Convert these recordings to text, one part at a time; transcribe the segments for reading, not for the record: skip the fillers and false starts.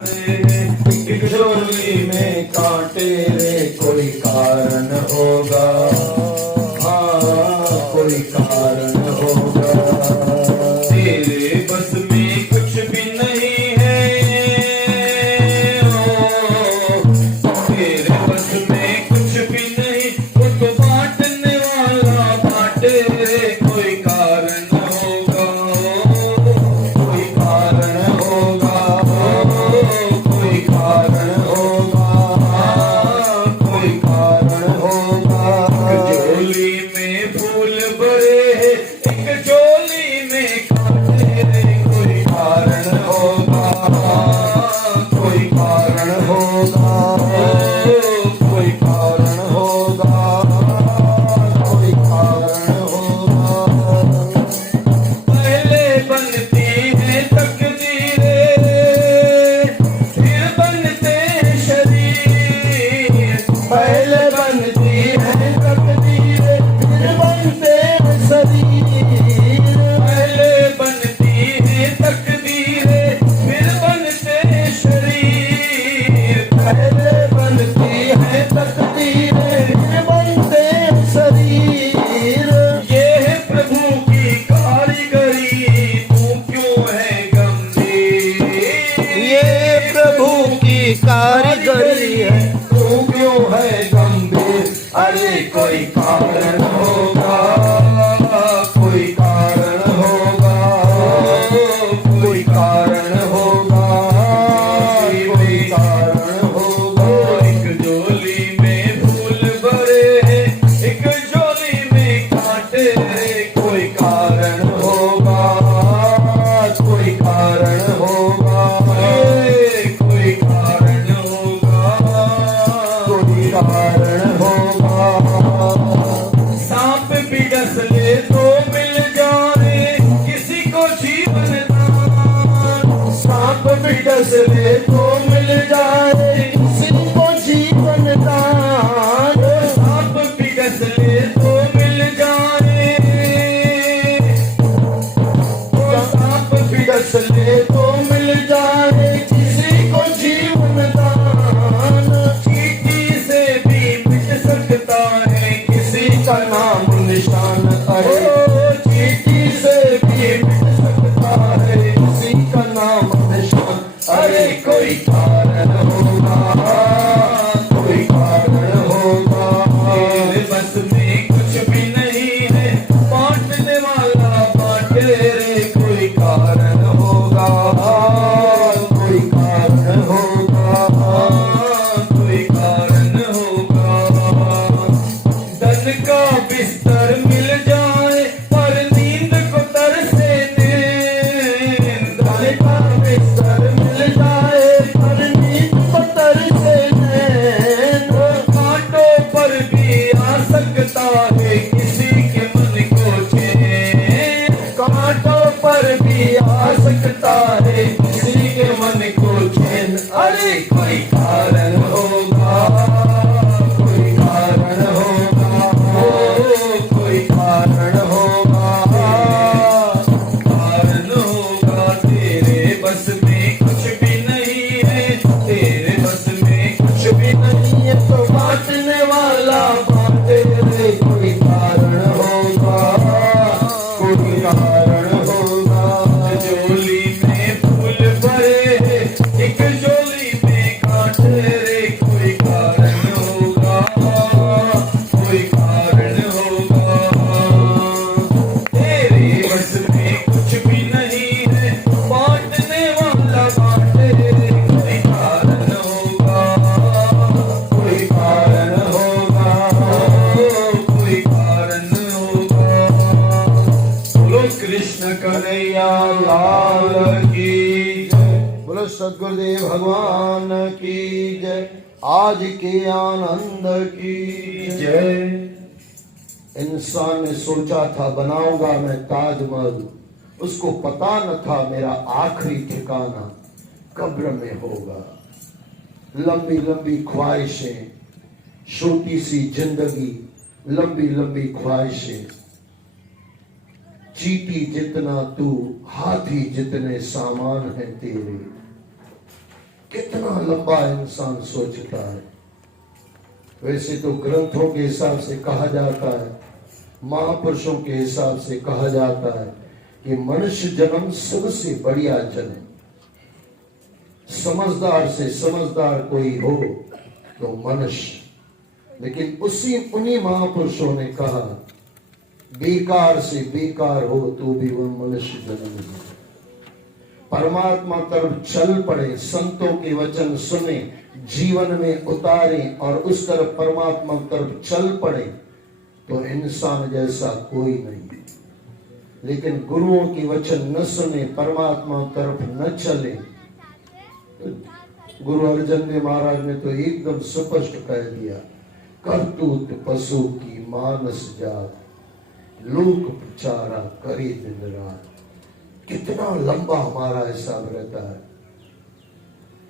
झोली में कांटे रे कोई कारण होगा, हाँ कोई कारण होगा। तेरे बस में कुछ भी नहीं है, तेरे बस में कुछ भी नहीं, वो तो बांटने वाला बांटे रे कोई कारण होगा, कोई कारण होगा, कोई कारण होगा, कोई कारण होगा। एक झोली में फूल भरे हैं, एक झोली में कांटे रे कोई कारण होगा, कोई कारण होगा, कोई कारण होगा, कोई कारण होगा। पहले बनती है तकदीरें, फिर बनते हैं शरीर। पहले बनती है तकदीरें, फिर बनते हैं शरीर। पहले बनती है तकदीरें, फिर बनते हैं शरीर। पहले बनती है तकदीरें, फिर बनते हैं शरीर। ये है प्रभु की कारीगरी, तू क्यों है गंभीर। ये प्रभु की कारीगरी है, तू क्यों है गंभीर। अरे कोई कारण होगा, कोई कारण होगा, कोई कारण होगा, कोई कारण होगा। एक झोली में फूल भरे हैं, एक झोली में कांटे रे कोई कारण होगा, कोई कारण होगा, कोई कारण होगा, कोई कारण होगा। सांप भी डस ले तो मिल जाए किसी को जीवन दान। सांप भी डस ले तो मिल जाए किसी को जीवन दान। सांप भी डस ले तो मिल जाए, सांप भी डस ले तो मिल जाए किसी को जीवन दान। चींटी से भी मिट सकता है किसी का नाम निशान। अरे चींटी से भी मिट सकता है किसी का नाम निशान। अरे कोई कारण होगा, कोई कारण होगा। तेरे बस में कुछ भी नहीं है, बांटने वाला बांटे रे कोई कारण होगा, कोई कारण होगा, कोई कारण होगा। धन का बिस्तर मिल जाए पर नींद को तरसे नींद। धन का बिस्तर मिल जाए पर नींद को तरसे नींद। कांटों पर भी आ सकता है किसी के मन को चैन। कांटों पर भी आ सकता है किसी के मन को चैन। अरे कोई कारण होगा, कोई कारण होगा, कोई कारण होगा, कारण होगा। तेरे बस में कुछ भी नहीं है, तेरे बस में कुछ भी नहीं है, तो बांटने वाला बांटे रे कोई कारण होगा, कोई कारण होगा। झोली में फूल भरे हैं, एक झोली में कांटे रे कोई कारण होगा, कोई कारण होगा। तेरे बस में कुछ भी नहीं है, बांटने वाला बांटे रे कोई कारण होगा, कोई कारण होगा, कोई कारण होगा। बोलो कृष्ण कन्हैया लाल की जय। बोलो सद्गुरुदेव भगवान की जय। आज के आनंद की जय। इंसान ने सोचा था बनाऊंगा मैं ताजमहल, उसको पता न था मेरा आखिरी ठिकाना कब्र में होगा। लंबी लंबी ख्वाहिशें, छोटी सी जिंदगी, लंबी लंबी ख्वाहिशें। चींटी जितना तू, हाथी जितने सामान है तेरे। कितना लंबा इंसान सोचता है। वैसे तो ग्रंथों के हिसाब से कहा जाता है, महापुरुषों के हिसाब से कहा जाता है कि मनुष्य जन्म सबसे बढ़िया जन्म। समझदार से समझदार कोई हो तो मनुष्य, लेकिन उन्हीं महापुरुषों ने कहा बेकार से बेकार हो तो भी वह मनुष्य जन्म है। परमात्मा तरफ चल पड़े, संतों के वचन सुने, जीवन में उतारें और उस तरफ परमात्मा तरफ चल पड़े तो इंसान जैसा कोई नहीं। लेकिन गुरुओं की वचन न सुने, परमात्मा तरफ न चले, तो गुरु अर्जन देव महाराज ने तो एकदम स्पष्ट कह दिया, करतूत पशु की मानस जात, लोक प्रचारा करे दिन रात। कितना लंबा हमारा हिसाब रहता है।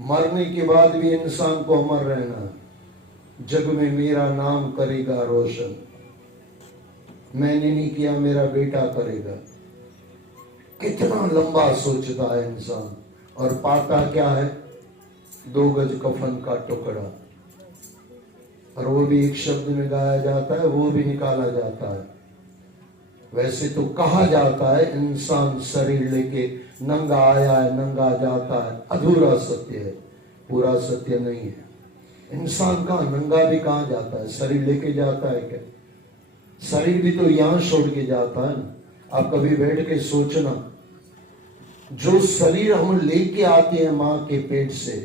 मरने के बाद भी इंसान को अमर रहना, जग में मेरा नाम करेगा रोशन, मैंने नहीं किया मेरा बेटा करेगा। कितना लंबा सोचता है इंसान, और पाता क्या है, 2 गज कफन का टुकड़ा, और वो भी एक शब्द में गाया जाता है, वो भी निकाला जाता है। वैसे तो कहा जाता है इंसान शरीर लेके नंगा आया है नंगा जाता है, अधूरा सत्य है, पूरा सत्य नहीं है। इंसान का नंगा भी कहाँ जाता है, शरीर लेके जाता है क्या? शरीर भी तो यहां छोड़ के जाता है ना। आप कभी बैठ के सोचना, जो शरीर हम लेके आते हैं माँ के पेट से,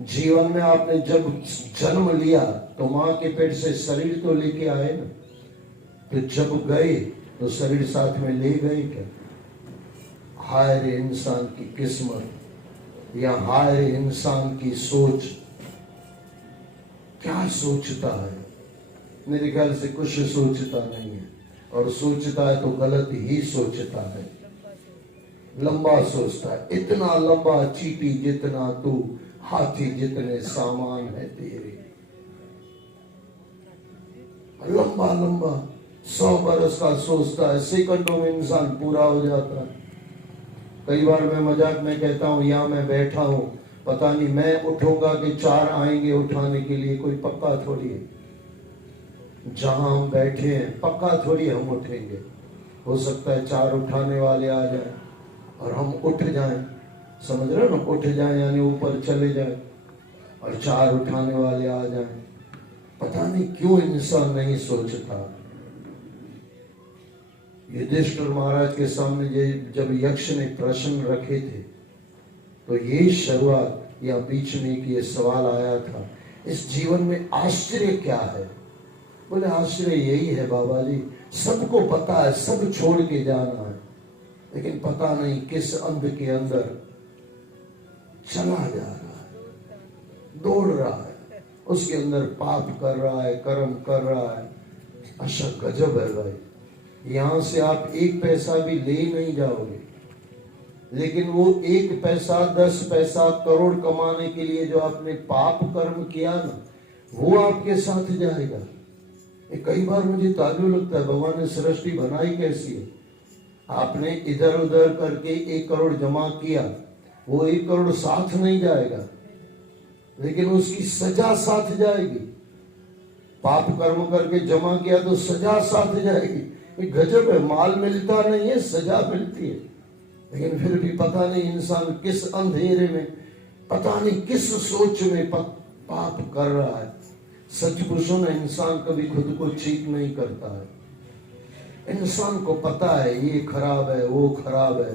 जीवन में आपने जब जन्म लिया तो माँ के पेट से शरीर तो लेके आए ना, तो जब गए तो शरीर साथ में ले गए क्या? हाय रे इंसान की किस्मत, या हाय रे इंसान की सोच, क्या सोचता है? मेरे ख्याल से कुछ सोचता नहीं है, और सोचता है तो गलत ही सोचता है, लंबा सोचता है। इतना लंबा चीटी जितना तू, हाथी जितने सामान है तेरे। लंबा लंबा 100 बरस का सोचता है, सेकंडों में इंसान पूरा हो जाता है। कई बार मैं मजाक में कहता हूँ, यहाँ मैं बैठा हूँ, पता नहीं मैं उठूंगा कि 4 आएंगे उठाने के लिए, कोई पक्का थोड़ी है। जहां हम बैठे हैं पक्का थोड़ी हम उठेंगे। हो सकता है 4 उठाने वाले आ जाए और हम उठ जाएं, समझ रहे हो ना, उठ जाएं यानी ऊपर चले जाएं, और 4 उठाने वाले आ जाएं। पता नहीं क्यों इंसान नहीं सोचता। युधिष्ठिर महाराज के सामने जब यक्ष ने प्रश्न रखे थे, तो ये शुरुआत या बीच में एक ये सवाल आया था, इस जीवन में आश्चर्य क्या है? बोले आश्चर्य यही है बाबा जी, सबको पता है सब छोड़ के जाना है, लेकिन पता नहीं किस अंध के अंदर चला जा रहा है, दौड़ रहा है, उसके अंदर पाप कर रहा है, कर्म कर रहा है। अच्छा गजब है भाई, यहां से आप 1 पैसा भी ले नहीं जाओगे, लेकिन वो 1 पैसा 10 पैसा करोड़ कमाने के लिए जो आपने पाप कर्म किया ना, वो आपके साथ जाएगा। कई बार मुझे ताज्जुब लगता है, भगवान ने सृष्टि बनाई कैसी है? आपने इधर उधर करके 1 करोड़ जमा किया, वो 1 करोड़ साथ नहीं जाएगा, लेकिन उसकी सजा साथ जाएगी। पाप कर्म करके जमा किया तो सजा साथ जाएगी। ये गजब है, माल मिलता नहीं है, सजा मिलती है। लेकिन फिर भी पता नहीं इंसान किस अंधेरे में, पता नहीं किस सोच में पाप कर रहा है। सच पूछो ना, इंसान कभी खुद को ठीक नहीं करता है। इंसान को पता है ये खराब है, वो खराब है,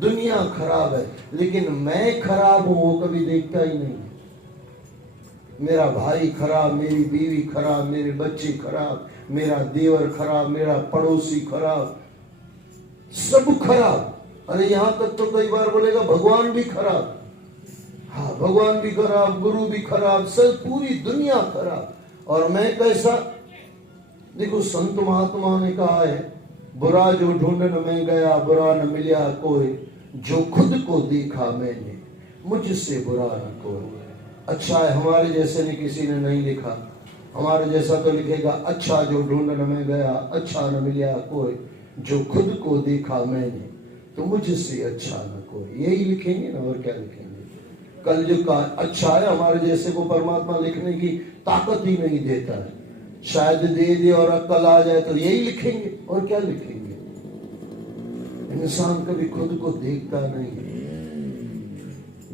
दुनिया खराब है, लेकिन मैं खराब हूं वो कभी देखता ही नहीं। मेरा भाई खराब, मेरी बीवी खराब, मेरे बच्चे खराब, मेरा देवर खराब, मेरा पड़ोसी खराब, सब खराब। अरे यहां तक तो कई बार बोलेगा भगवान भी खराब। हाँ, भगवान भी खराब, गुरु भी खराब, सब पूरी दुनिया खराब। और मैं कैसा? देखो संत महात्मा ने कहा है, बुरा जो ढूंढन में गया बुरा न मिला कोई, जो खुद को देखा मैंने मुझसे बुरा न कोई। अच्छा है हमारे जैसे ने किसी ने नहीं लिखा, हमारे जैसा तो लिखेगा अच्छा जो ढूंढन में गया अच्छा न मिला कोई, जो खुद को देखा मैंने तो मुझसे अच्छा न कोई। यही लिखेंगे ना, और क्या लिखेंगे? कलयुग का अच्छा है, हमारे जैसे को परमात्मा लिखने की ताकत ही नहीं देता है। शायद दे दे और अक्ल आ जाए तो यही लिखेंगे, और क्या लिखेंगे। इंसान कभी खुद को देखता नहीं।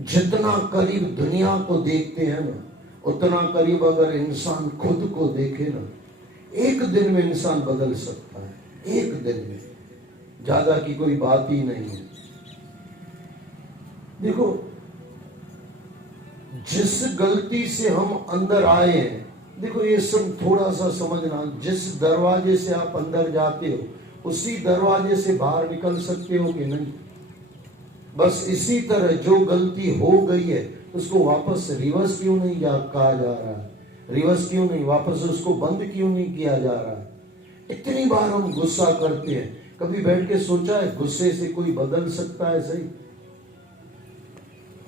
जितना करीब दुनिया को देखते हैं ना, उतना करीब अगर इंसान खुद को देखे ना, एक दिन में इंसान बदल सकता है, एक दिन में। ज्यादा की कोई बात ही नहीं है। देखो, जिस गलती से हम अंदर आए हैं, देखो ये सब थोड़ा सा समझना, जिस दरवाजे से आप अंदर जाते हो उसी दरवाजे से बाहर निकल सकते हो कि नहीं। बस इसी तरह जो गलती हो गई है उसको वापस रिवर्स क्यों नहीं कहा जा रहा है, रिवर्स क्यों नहीं, वापस उसको बंद क्यों नहीं किया जा रहा है। इतनी बार हम गुस्सा करते हैं, कभी बैठ के सोचा है गुस्से से कोई बदल सकता है? सही,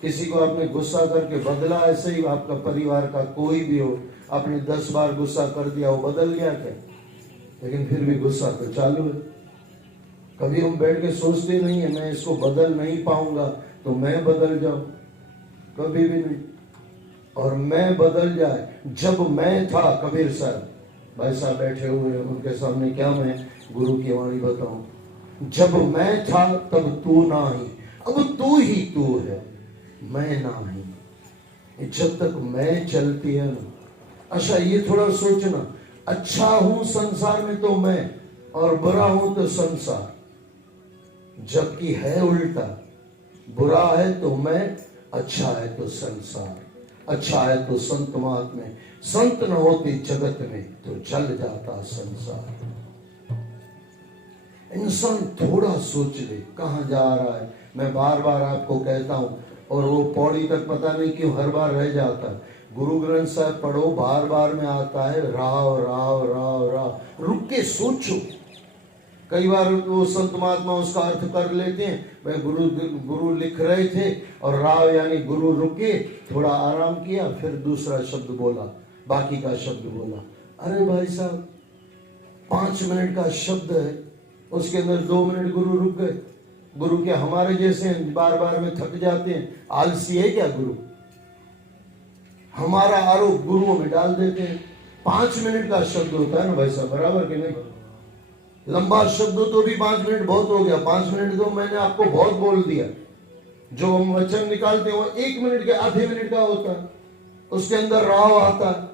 किसी को आपने गुस्सा करके बदला है? सही, आपका परिवार का कोई भी हो, आपने 10 बार गुस्सा कर दिया, वो बदल गया क्या? लेकिन फिर भी गुस्सा तो चालू है। कभी हम बैठ के सोचते नहीं है मैं इसको बदल नहीं पाऊंगा तो मैं बदल जाऊं, कभी भी नहीं। और मैं बदल जाए, जब मैं था, कबीर साहब भाई साहब बैठे हुए हैं, उनके सामने क्या मैं गुरु की वाणी बताऊं। जब मैं था तब तू ना ही, अब तू ही तू है, मैं ना ही। जब तक मैं चलती है ना, अच्छा ये थोड़ा सोचना, अच्छा हूं संसार में तो मैं, और बुरा हूं तो संसार। जबकि है उल्टा, बुरा है तो मैं, अच्छा है तो संसार। अच्छा है तो संत महात्मा, संत न होते जगत में तो जल जाता संसार। इंसान थोड़ा सोच ले कहां जा रहा है। मैं बार बार आपको कहता हूं, और वो पौड़ी तक पता नहीं क्यों हर बार रह जाता है। गुरु ग्रंथ साहब पढ़ो, बार बार में आता है राव राव राव राव, रुक के सोचो। कई बार वो संत महात्मा उसका अर्थ कर लेते हैं, भाई गुरु लिख रहे थे और राव यानी गुरु रुके, थोड़ा आराम किया, फिर दूसरा शब्द बोला, बाकी का शब्द बोला। अरे भाई साहब 5 मिनट का शब्द है, उसके अंदर 2 मिनट गुरु रुक गए। गुरु क्या हमारे जैसे बार बार में थक जाते हैं? आलसी है क्या गुरु? हमारा आरोप गुरुओं में डाल देते हैं। 5 मिनट का शब्द होता है ना भाई साहब, बराबर के नहीं? लंबा शब्द तो भी 5 मिनट बहुत हो गया। 5 मिनट तो मैंने आपको बहुत बोल दिया। जो हम वचन निकालते हैं वो 1 मिनट के, आधे मिनट का होता है, उसके अंदर राव आता है,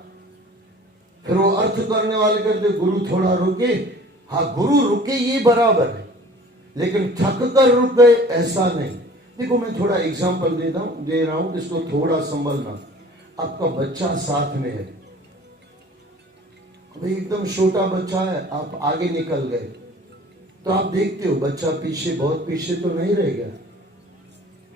फिर वो अर्थ करने वाले कहते गुरु थोड़ा रुके। हाँ, गुरु रुके ये बराबर है, लेकिन थक कर रुक गए ऐसा नहीं। देखो मैं थोड़ा एग्जांपल दे रहा हूं, इसको थोड़ा संभलना। आपका बच्चा साथ में है, अभी एकदम छोटा बच्चा है, आप आगे निकल गए तो आप देखते हो बच्चा पीछे, बहुत पीछे तो नहीं रह गया।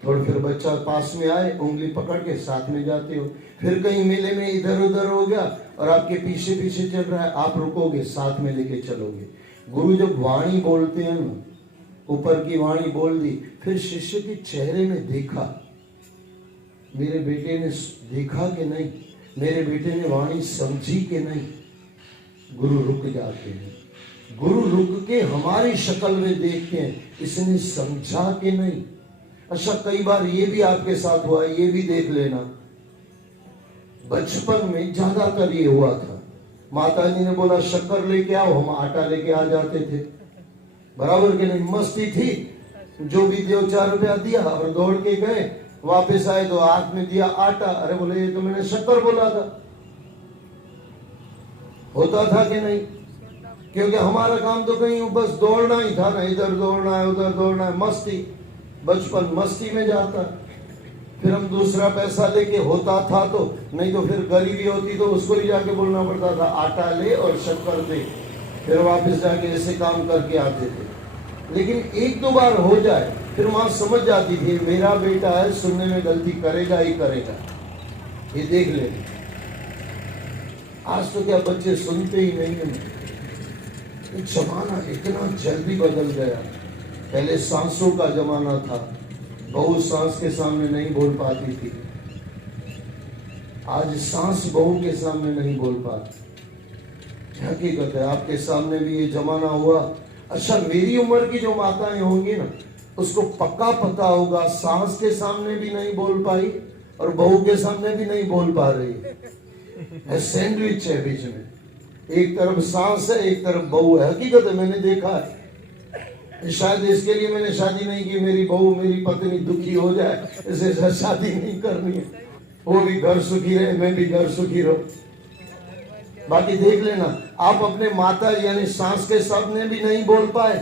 थोड़ा फिर बच्चा पास में आए, उंगली पकड़ के साथ में जाते हो। फिर कहीं मेले में इधर उधर हो गया और आपके पीछे पीछे चल रहा है, आप रुकोगे, साथ में लेके चलोगे। गुरु जब वाणी बोलते हैं ना, ऊपर की वाणी बोल दी, फिर शिष्य के चेहरे में देखा, मेरे बेटे ने देखा कि नहीं, मेरे बेटे ने वाणी समझी कि नहीं, गुरु रुक जाते हैं। गुरु रुक के हमारी शक्ल में देखते हैं, इसने समझा कि नहीं। अच्छा कई बार ये भी आपके साथ हुआ, ये भी देख लेना। बचपन में ज्यादातर ये हुआ था, माता जी ने बोला शक्कर लेके आओ, हम आटा लेके आ जाते थे, बराबर के नहीं? मस्ती थी, जो भी दो 4 रुपया दिया और दौड़ के गए, वापस आए तो हाथ में दिया आटा, अरे बोले ये तो मैंने शक्कर बोला था। होता था कि नहीं? क्योंकि हमारा काम तो कहीं बस दौड़ना ही था ना, इधर दौड़ना है उधर दौड़ना है, मस्ती, बचपन मस्ती में जाता। फिर हम दूसरा पैसा लेके होता था तो, नहीं तो फिर गरीबी होती तो उसको ही जाके बोलना पड़ता था आटा ले और शक्कर दे, फिर वापस जाके ऐसे काम करके आते थे। लेकिन 1-2 बार हो जाए फिर मां समझ जाती थी मेरा बेटा है, सुनने में गलती करेगा ही करेगा, ये देख ले। आज तो क्या बच्चे सुनते ही नहीं है। जमाना इतना जल्दी बदल गया। पहले सांसों का जमाना था, बहू सांस के सामने नहीं बोल पाती थी, आज सांस बहू के सामने नहीं बोल पाती। हकीकत है, आपके सामने भी ये जमाना हुआ। अच्छा मेरी उम्र की जो माताएं होंगी ना, उसको पक्का पता होगा सांस के सामने भी नहीं बोल पाई और बहू के सामने भी नहीं बोल पा रही है। सैंडविच है बीच में, एक तरफ सांस है एक तरफ बहू है। हकीकत है, मैंने देखा है। शायद इसके लिए मैंने शादी नहीं की, मेरी बहू मेरी पत्नी दुखी हो जाए, इसे शादी नहीं करनी है। वो भी घर सुखी रहे, मैं भी घर सुखी रहूं। बाकी देख लेना, आप अपने माता यानी सास के सामने भी नहीं बोल पाए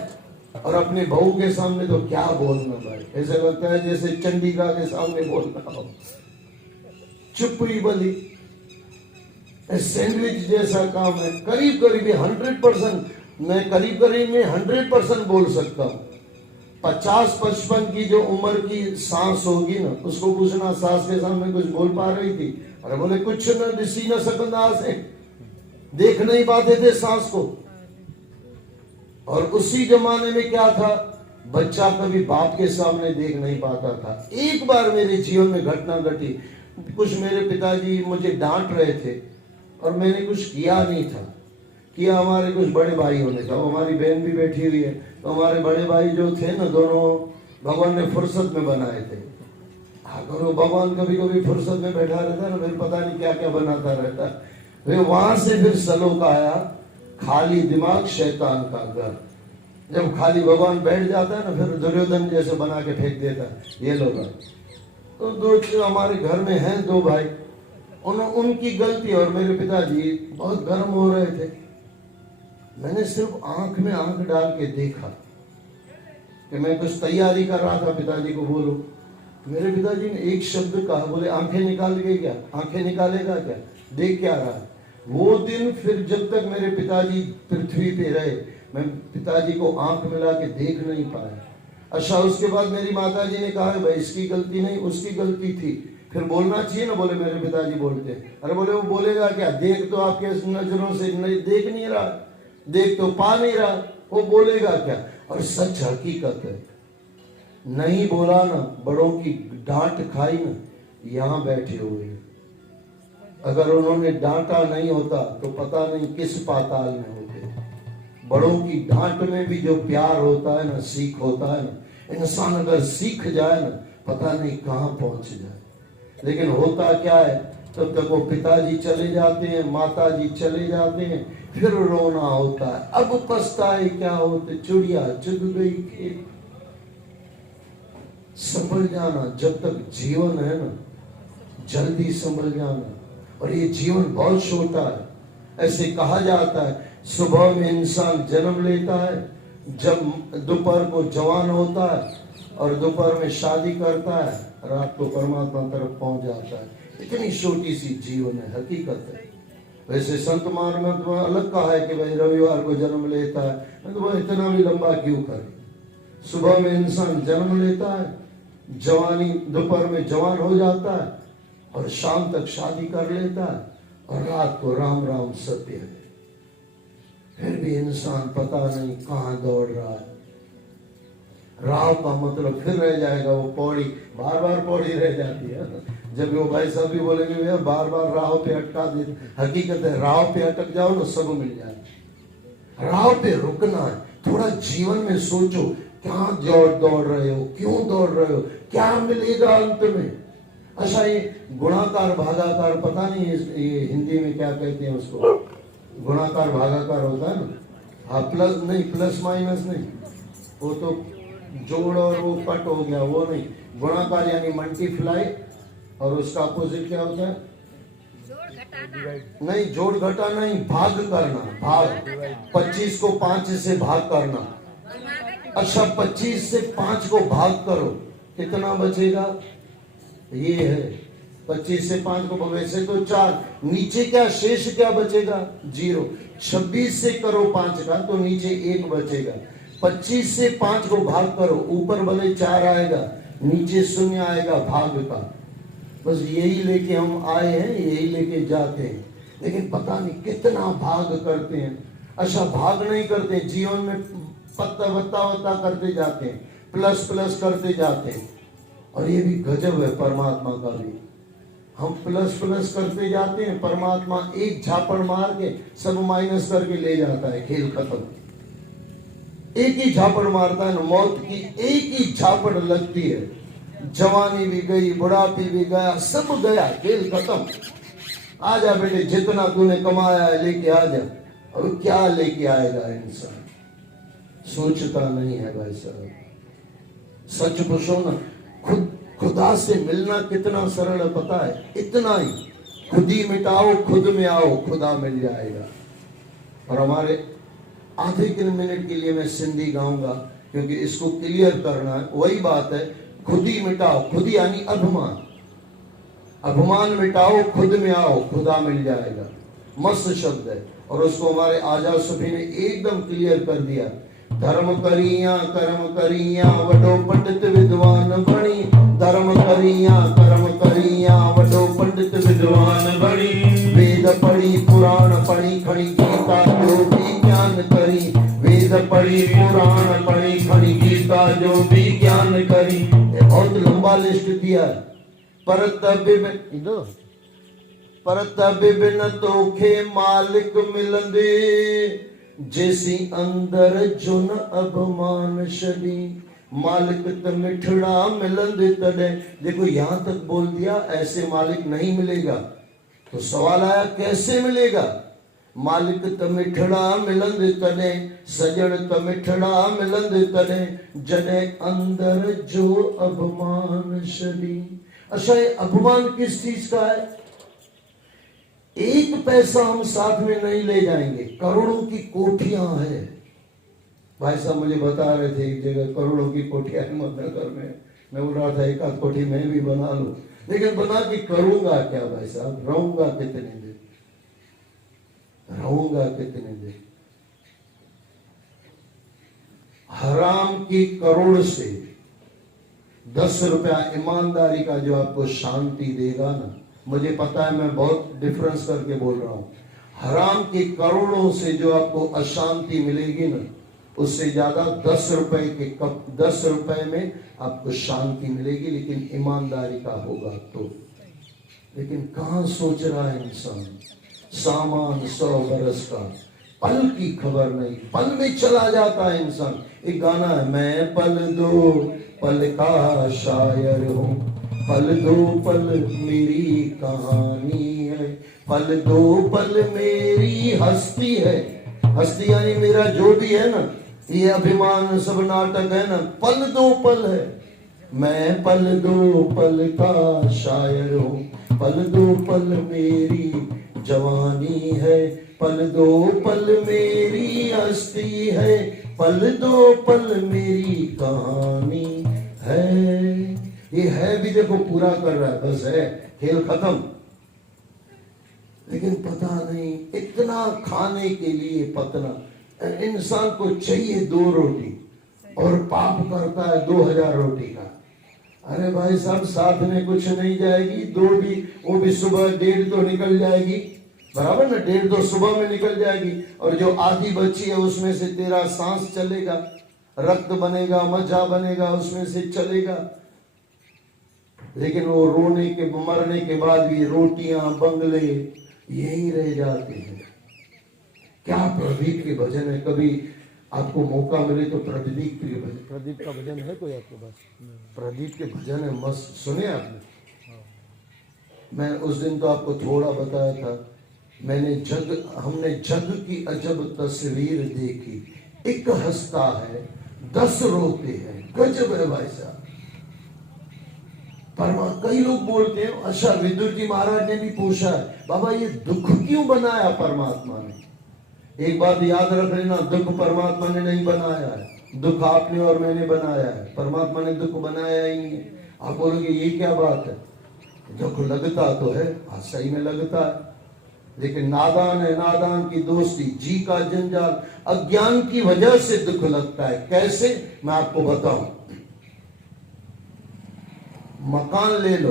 और अपने बहू के सामने तो क्या बोलना भाई। ऐसा लगता है जैसे चंडिका के सामने बोलना हो। चुप ही बली। सैंडविच जैसा काम है। करीब करीब 100%, मैं करीब करीब में 100% बोल सकता हूँ। 50-55 की जो उम्र की सांस होगी ना, उसको पूछना सास के सामने कुछ बोल पा रही थी? अरे बोले कुछ न दिसी न सकंदा से, देख नहीं पाते थे सांस को। और उसी जमाने में क्या था, बच्चा कभी बाप के सामने देख नहीं पाता था। एक बार मेरे जीवन में घटना घटी, कुछ मेरे पिताजी मुझे डांट रहे थे और मैंने कुछ किया नहीं था। किया हमारे कुछ बड़े भाइयों ने था, हमारी बहन भी बैठी हुई है। तो हमारे बड़े भाई जो थे ना, दोनों भगवान ने फुर्सत में बनाए थे। अगर भगवान कभी कभी फुर्सत में बैठा रहता है ना, फिर पता नहीं क्या क्या बनाता रहता है। फिर वहां से फिर सलोक आया, खाली दिमाग शैतान का घर। जब खाली भगवान बैठ जाता है ना, फिर दुर्योधन जैसे बना के फेंक देता है, ये लोग। तो दो हमारे घर में हैं 2 भाई, उनकी गलती। और मेरे पिताजी बहुत गर्म हो रहे थे। मैंने सिर्फ आंख में आंख डाल के देखा कि मैं कुछ तैयारी कर रहा था पिताजी को बोलूं। मेरे पिताजी ने एक शब्द कहा, बोले आंखें निकाल के क्या, आंखें निकालेगा क्या, देख क्या रहा है। वो दिन फिर जब तक मेरे पिताजी पृथ्वी पे रहे, मैं पिताजी को आंख मिला के देख नहीं पाया। अच्छा, उसके बाद मेरी माताजी ने कहा भाई इसकी गलती नहीं उसकी गलती थी, फिर बोलना चाहिए ना। बोले मेरे पिताजी बोलते, अरे बोले वो बोलेगा क्या, देख तो आपके नजरों से नहीं, देख नहीं रहा, देख तो पा नहीं रहा, वो बोलेगा क्या। और सच हकीकत है, नहीं बोला ना, बड़ों की डांट खाई ना, यहां बैठे हुए हैं। अगर उन्होंने डांटा नहीं होता तो पता नहीं किस पाताल में होते। बड़ों की डांट में भी जो प्यार होता है ना, सीख होता है ना, इंसान अगर सीख जाए ना, पता नहीं कहां पहुंच जाए। लेकिन होता क्या है, तब तक वो पिताजी चले जाते हैं, माताजी चले जाते हैं, फिर रोना होता है। अब पछताए क्या होते, चिड़िया चुग गई खेत। संभल जाना, जब तक जीवन है ना, जल्दी संभल जाना। और ये जीवन बहुत छोटा है। ऐसे कहा जाता है, सुबह में इंसान जन्म लेता है, जब दोपहर को जवान होता है और दोपहर में शादी करता है, रात को परमात्मा तरफ पहुंच जाता है। इतनी छोटी सी जीवन है, हकीकत है। वैसे संत मार्ग में तो अलग कहा है कि भाई रविवार को जन्म लेता है, तो वह इतना भी लंबा क्यों करे। सुबह में इंसान जन्म लेता है, जवानी दोपहर में जवान हो जाता है और शाम तक शादी कर लेता है और रात को राम राम सत्य है। फिर भी इंसान पता नहीं कहां दौड़ रहा है। राह का मतलब फिर रह जाएगा वो पौड़ी, बार बार पौड़ी रह जाती है। जब वो भाई साहब भी बोलेंगे भैया बार बार राह पे अटका दे, हकीकत है राह पे अटक जाओ ना सब मिल जाए। राह पे रुकना है, थोड़ा जीवन में सोचो, क्या दौड़ रहे हो, क्यों दौड़ रहे हो, क्या मिलेगा अंत में। अच्छा, ये गुणाकार भागाकार, पता नहीं ये हिंदी में क्या कहते हैं उसको, गुणाकार भागाकार होता है ना। हाँ, प्लस नहीं, प्लस माइनस नहीं, वो तो जोड़ और वो कट हो गया, वो नहीं। गुणाकार यानी मल्टीप्लाई, और उसका अपोजिट क्या होता है, नहीं जोड़ घटा नहीं, भाग करना, भाग। 25 को 5 से भाग करना। अच्छा, 25 से 5 को भाग करो, कितना बचेगा, ये है 25 से 5 को, वैसे तो 4, नीचे क्या शेष क्या बचेगा, 0। 26 से करो 5 का तो नीचे 1 बचेगा। 25 से 5 को भाग करो, ऊपर भले 4 आएगा, नीचे 0 आएगा भाग का। बस यही लेके हम आए हैं, यही लेके जाते हैं, लेकिन पता नहीं कितना भाग करते हैं। अच्छा, भाग नहीं करते, जीवन में पत्ता करते जाते हैं, प्लस प्लस करते जाते हैं। और ये भी गजब है परमात्मा का भी, हम प्लस प्लस करते जाते हैं, परमात्मा एक झापड़ मार के सब माइनस करके ले जाता है, खेल खत्म। एक ही झापड़ मारता है ना, मौत की एक ही झापड़ लगती है जवानी भी गई, बुढ़ापी भी गया, सब गया, खेल खत्म। आ जा बेटे, जितना तूने कमाया है लेके आ जा। अब क्या लेके आएगा इंसान, सोचता नहीं है भाई साहब। सच पूछो ना, खुदा से मिलना कितना सरल है पता है? इतना ही, खुद ही मिटाओ, खुद में आओ, खुदा मिल जाएगा। और हमारे आधे मिनट के लिए मैं सिंधी गाऊंगा क्योंकि इसको क्लियर करना है। वही बात है, खुद ही मिटाओ, खुद ही यानी अभिमान, अभिमान मिटाओ, खुद में आओ, खुदा मिल जाएगा। मस्त शब्द है और उसको हमारे आजाद सभी ने एकदम क्लियर कर दिया। धर्म करिया कर्म करिया वडो पंडित विद्वान बणी, धर्म करिया कर्म करिया वडो पंडित विद्वान बणी। वेद पढ़ी पुराण पढ़ी खड़ी गीता जो भी ज्ञान करी, वेद पढ़ी पुराण पढ़ी खड़ी गीता जो भी ज्ञान करी। बहुत लंबा लिस्ट दिया है। परत बिबिन तोखे मालिक मिलंदे, जैसी अंदर जुन अभिमान शरी। मालिक त मिठड़ा मिलंद तड़े। देखो यहां तक बोल दिया, ऐसे मालिक नहीं मिलेगा। तो सवाल आया कैसे मिलेगा? मालिक त मिठड़ा मिलंद तड़े, सजण त मिठड़ा मिलंद तड़े, जडे अंदर जो अभिमान शरी। अच्छा, ये अभिमान किस चीज का है? एक पैसा हम साथ में नहीं ले जाएंगे, करोड़ों की कोठियां हैं। भाई साहब मुझे बता रहे थे एक जगह करोड़ों की कोठियां हिम्मतनगर में। मैं बोल रहा था एक आध कोठी मैं भी बना लूं, लेकिन बना के करूंगा क्या भाई साहब? रहूंगा कितने दिन, रहूंगा कितने दिन? हराम की करोड़ से 10 रुपया ईमानदारी का जो आपको शांति देगा ना, मुझे पता है मैं बहुत डिफरेंस करके बोल रहा हूं। हराम के करोड़ों से जो आपको अशांति मिलेगी ना, उससे ज्यादा 10 रुपए के कप 10 रुपए में आपको शांति मिलेगी, लेकिन ईमानदारी का होगा तो। लेकिन कहां सोच रहा है इंसान? सामान 100 बरस का, पल की खबर नहीं, पल में चला जाता है इंसान। एक गाना है, मैं पल दो पल का शायर हूँ, पल दो पल मेरी कहानी है, पल दो पल मेरी हस्ती है। हस्ती यानी मेरा जो भी है ना, ये अभिमान सब नाटक है ना, पल दो पल है। मैं पल दो पल का शायर हूँ, पल दो पल मेरी जवानी है, पल दो पल मेरी हस्ती है, पल दो पल मेरी कहानी है। ये है भी देखो पूरा कर रहा है, बस है, खेल खत्म। लेकिन पता नहीं इतना खाने के लिए पतना, इंसान को चाहिए 2 रोटी और पाप करता है 2000 रोटी का। अरे भाई साहब, साथ में कुछ नहीं जाएगी, 2 भी, वो भी सुबह 1.5 तो निकल जाएगी, बराबर ना? 1.5 तो सुबह में निकल जाएगी, और जो आधी बची है उसमें से तेरा सांस चलेगा, रक्त बनेगा, मज्जा बनेगा, उसमें से चलेगा। लेकिन वो रोने के मरने के बाद भी रोटियां बंगले यही रह जाते हैं। क्या प्रदीप के भजन है? कभी आपको मौका मिले तो प्रदीप के भजन, प्रदीप का भजन है कोई आपके पास? प्रदीप के भजन है, मस्त, सुने आपने? मैं उस दिन तो आपको थोड़ा बताया था। हमने जग की अजब तस्वीर देखी, एक हंसता है 10 रोते हैं। गजब है भाई साहब। कई लोग बोलते हैं, अच्छा विदुर जी महाराज ने भी पूछा है, बाबा ये दुख क्यों बनाया परमात्मा ने? एक बात याद रख लेना, दुख परमात्मा ने नहीं बनाया है, दुख आपने और मैंने बनाया है। परमात्मा ने दुख बनाया ही नहीं है। आप बोलोगे ये क्या बात है? दुख लगता तो है, सही में लगता है, लेकिन नादान है, नादान की दोस्ती, जी का जंजाल, अज्ञान की वजह से दुख लगता है। कैसे? मैं आपको बताऊं। मकान ले लो,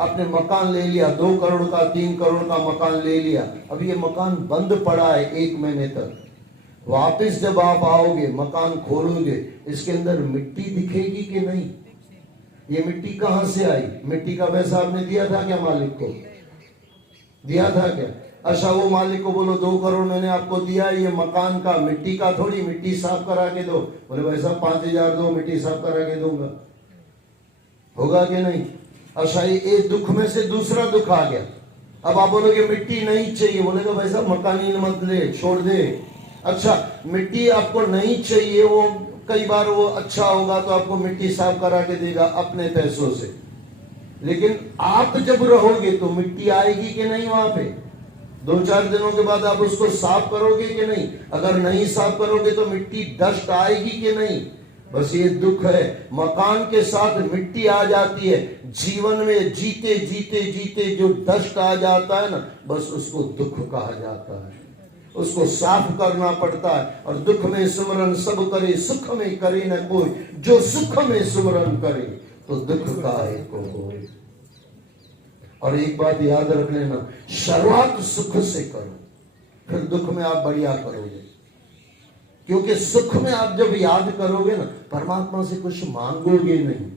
आपने मकान ले लिया, 2 करोड़ का 3 करोड़ का मकान ले लिया, अब ये मकान बंद पड़ा है 1 महीने तक। वापस जब आप आओगे, मकान खोलोगे, इसके अंदर मिट्टी दिखेगी कि नहीं? ये मिट्टी कहां से आई? मिट्टी का पैसा आपने दिया था क्या मालिक को? दिया था क्या? अच्छा, वो मालिक को बोलो 2 करोड़ मैंने आपको दिया, ये मकान का, मिट्टी का थोड़ी, मिट्टी साफ करा के दो। बोले भाई साहब 5000 दो, मिट्टी साफ करा के दूंगा। होगा कि नहीं? अच्छा, एक दुख में से दूसरा दुख आ गया। अब आप बोलोगे मिट्टी नहीं चाहिए, बोलेगा भाई साहब मकान ही मत ले, छोड़ दे। अच्छा, मिट्टी आपको नहीं चाहिए, वो कई बार वो अच्छा होगा तो आपको मिट्टी साफ करा के देगा अपने पैसों से, लेकिन आप जब रहोगे तो मिट्टी आएगी कि नहीं? वहां पे 2-4 दिनों के बाद आप उसको साफ करोगे कि नहीं? अगर नहीं साफ करोगे तो मिट्टी डस्ट आएगी कि नहीं? बस ये दुख है, मकान के साथ मिट्टी आ जाती है। जीवन में जीते जीते जीते जो डस्ट आ जाता है ना, बस उसको दुख कहा जाता है। उसको साफ करना पड़ता है। और दुख में सुमरन सब करे, सुख में करे न कोई, जो सुख में सुमरन करे तो दुख काहे को होए। और एक बात याद रख लेना, शुरुआत सुख से करो, फिर दुख में आप बढ़िया करोगे। क्योंकि सुख में आप जब याद करोगे ना, परमात्मा से कुछ मांगोगे नहीं,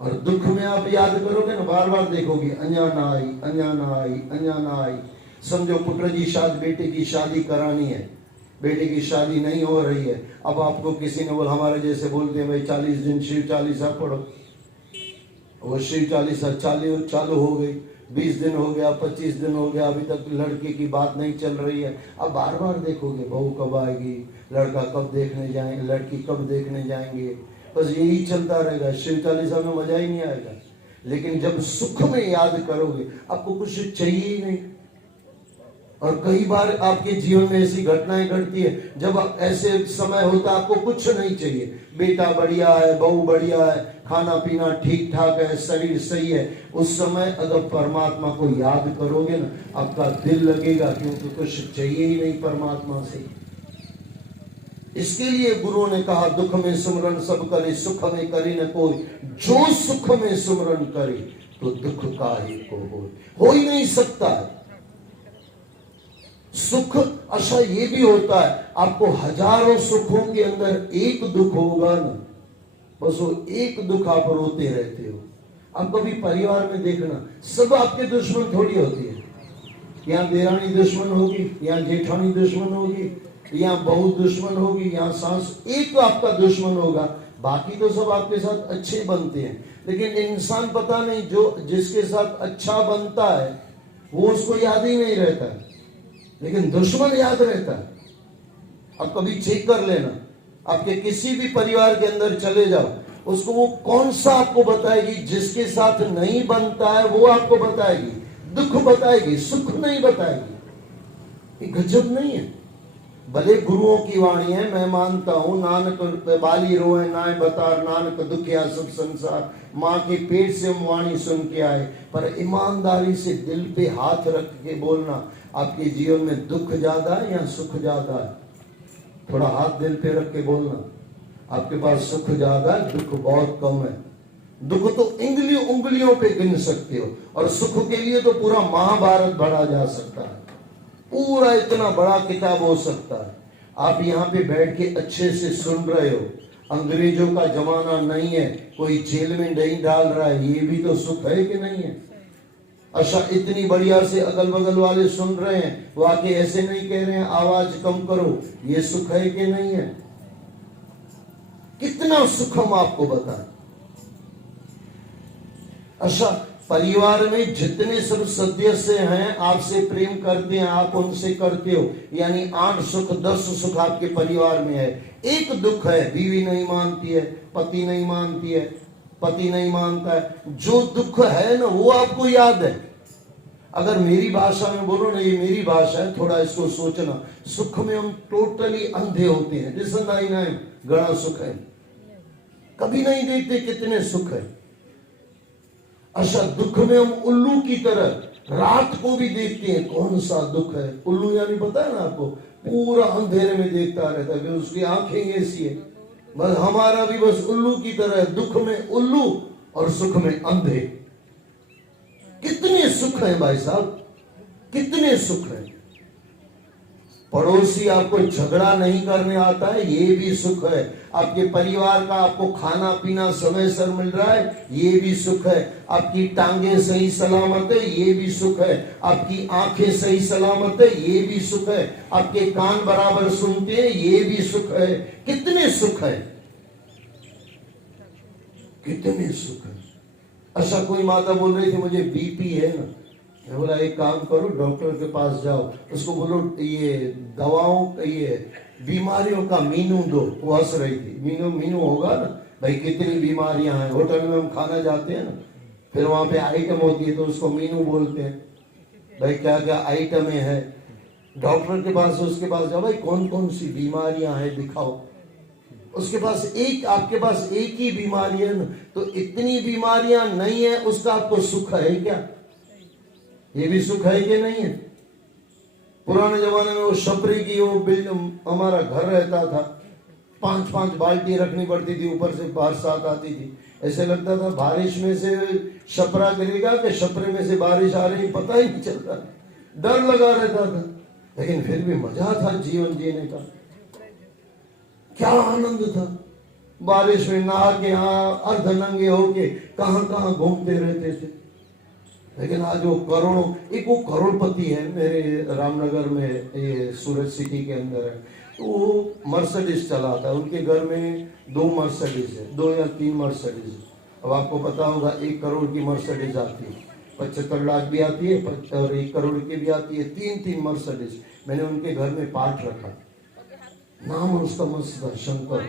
और दुख में आप याद करोगे ना, बार बार देखोगे अनजाना आई, अनजाना आई, अनजाना आई। समझो पुत्र जी शादी, बेटे की शादी करानी है, बेटे की शादी नहीं हो रही है। अब आपको किसी ने बोला, हमारे जैसे बोलते हैं भाई 40 दिन शिव चालीसा पढ़ो, वो शिव चालीसा चालू हो गई, 20 दिन हो गया, 25 दिन हो गया, अभी तक लड़के की बात नहीं चल रही है। अब बार बार देखोगे बहू कब आएगी, लड़का कब देखने जाएंगे, लड़की कब देखने जाएंगे, बस यही चलता रहेगा। शिव चालीसा में मजा ही नहीं आएगा। लेकिन जब सुख में याद करोगे, आपको कुछ चाहिए ही नहीं। और कई बार आपके जीवन में ऐसी घटनाएं घटती है, जब आप ऐसे समय होता है आपको कुछ नहीं चाहिए, बेटा बढ़िया है, बहू बढ़िया है, खाना पीना ठीक ठाक है, शरीर सही है। उस समय अगर परमात्मा को याद करोगे ना, आपका दिल लगेगा, क्योंकि कुछ चाहिए ही नहीं परमात्मा से। इसके लिए गुरु ने कहा, दुख में सुमरन सब करे, सुख में करे न कोई, जो सुख में सुमरन करे तो दुख काहे को हो ही नहीं सकता है। सुख अच्छा ये भी होता है, आपको हजारों सुखों के अंदर एक दुख होगा ना, बस वो एक दुख आप रोते रहते हो। आप कभी परिवार में देखना, सब आपके दुश्मन थोड़ी होती है। यहाँ देरानी दुश्मन होगी, यहाँ जेठानी दुश्मन होगी, यहाँ बहू दुश्मन होगी, यहाँ सास, एक आपका दुश्मन होगा, बाकी तो सब आपके साथ अच्छे बनते हैं। लेकिन इंसान पता नहीं, जो जिसके साथ अच्छा बनता है वो उसको याद ही नहीं रहता है, लेकिन दुश्मन याद रहता है। अब कभी चेक कर लेना, आपके किसी भी परिवार के अंदर चले जाओ, उसको वो कौन सा आपको बताएगी, जिसके साथ नहीं बनता है वो आपको बताएगी, दुख बताएगी, सुख नहीं बताएगी। ये गजब नहीं है? भले गुरुओं की वाणी है, मैं मानता हूं, नानक बाली रोए नाय बतार, नानक दुखिया सब संसार, माँ के पेट से हम वाणी सुन के आए। पर ईमानदारी से दिल पे हाथ रख के बोलना, आपके जीवन में दुख ज्यादा है या सुख ज्यादा है? थोड़ा हाथ दिल पे रख के बोलना, आपके पास सुख ज्यादा है, दुख बहुत कम है। दुख तो उंगलियों पे गिन सकते हो, और सुख के लिए तो पूरा महाभारत पढ़ा जा सकता है, पूरा इतना बड़ा किताब हो सकता है। आप यहाँ पे बैठ के अच्छे से सुन रहे हो, अंग्रेजों का जमाना नहीं है, कोई जेल में नहीं डाल रहा है, ये भी तो सुख है कि नहीं है? अच्छा, इतनी बढ़िया से अगल बगल वाले सुन रहे हैं, वो आके ऐसे नहीं कह रहे हैं आवाज कम करो, ये सुख है कि नहीं है? कितना सुख हम आपको बताएं। अच्छा, परिवार में जितने सब सदस्य हैं आपसे प्रेम करते हैं, आप उनसे करते हो, यानी 8 सुख 10 सुख आपके परिवार में है। एक दुख है, बीवी नहीं मानती है, पति नहीं मानती है, पति नहीं मानता है। जो दुख है ना वो आपको याद है। अगर मेरी भाषा में बोलो ना, ये मेरी भाषा है, थोड़ा इसको सोचना, सुख में हम टोटली अंधे होते हैं। जिसम ना गड़ा सुख है, कभी नहीं देखते कितने सुख है। अच्छा, दुख में हम उल्लू की तरह रात को भी देखते हैं, कौन सा दुख है। उल्लू यानी पता है ना आपको, पूरा अंधेरे में देखता रहता है, उसकी आंखें ऐसी है। बस हमारा भी बस उल्लू की तरह, दुख में उल्लू और सुख में अंधे। कितने सुख हैं भाई साहब, कितने सुख हैं। पड़ोसी आपको झगड़ा नहीं करने आता है, ये भी सुख है। आपके परिवार का आपको खाना पीना समय सर मिल रहा है, ये भी सुख है। आपकी टांगे सही सलामत है, ये भी सुख है। आपकी आंखें सही सलामत है, ये भी सुख है। आपके कान बराबर सुनते हैं, ये भी सुख है। कितने सुख है, कितने सुख है। अच्छा कोई माता बोल रही थी मुझे बीपी है ना, मैं बोला एक काम करो डॉक्टर के पास जाओ, उसको बोलो ये दवाओं ये बीमारियों का मीनू दो। वो हंस रही थी, मीनू मीनू होगा ना भाई, कितनी बीमारियां हैं। होटल में हम खाना जाते हैं ना, फिर वहां पे आइटम होती है तो उसको मीनू बोलते हैं, भाई क्या क्या आइटमें हैं। डॉक्टर के पास उसके पास जाओ, भाई कौन कौन सी बीमारियां हैं दिखाओ। उसके पास एक, आपके पास एक ही बीमारी है ना, तो इतनी बीमारियां नहीं है, उसका आपको सुख है क्या? ये भी सुख है कि नहीं है? पुराने जमाने में वो छपरी की वो हमारा घर रहता था, 5-5 बाल्टी रखनी पड़ती थी, ऊपर से बरसात आती थी, ऐसे लगता था बारिश में से छपरा गिरेगा कि छपरे में से बारिश आ रही, पता ही नहीं चलता, डर लगा रहता था। लेकिन फिर भी मजा था जीवन जीने का, क्या आनंद था। बारिश में नहा के अर्धनंगे होके कहां कहां घूमते रहते थे। लेकिन आज वो करोड़ों, एक वो करोड़पति है मेरे रामनगर में, ये सूरत सिटी के अंदर है, तो वो मर्सिडीज चलाता है, उनके घर में 2 मर्सिडीज है, 2 या 3 मर्सिडीज। अब आपको पता होगा 1 करोड़ की मर्सिडीज आती है, 75 लाख भी आती है और 1 करोड़ की भी आती है, 3-3 मर्सिडीज। मैंने उनके घर में पार्ट रखा, नाम उसका मस्त था शंकर।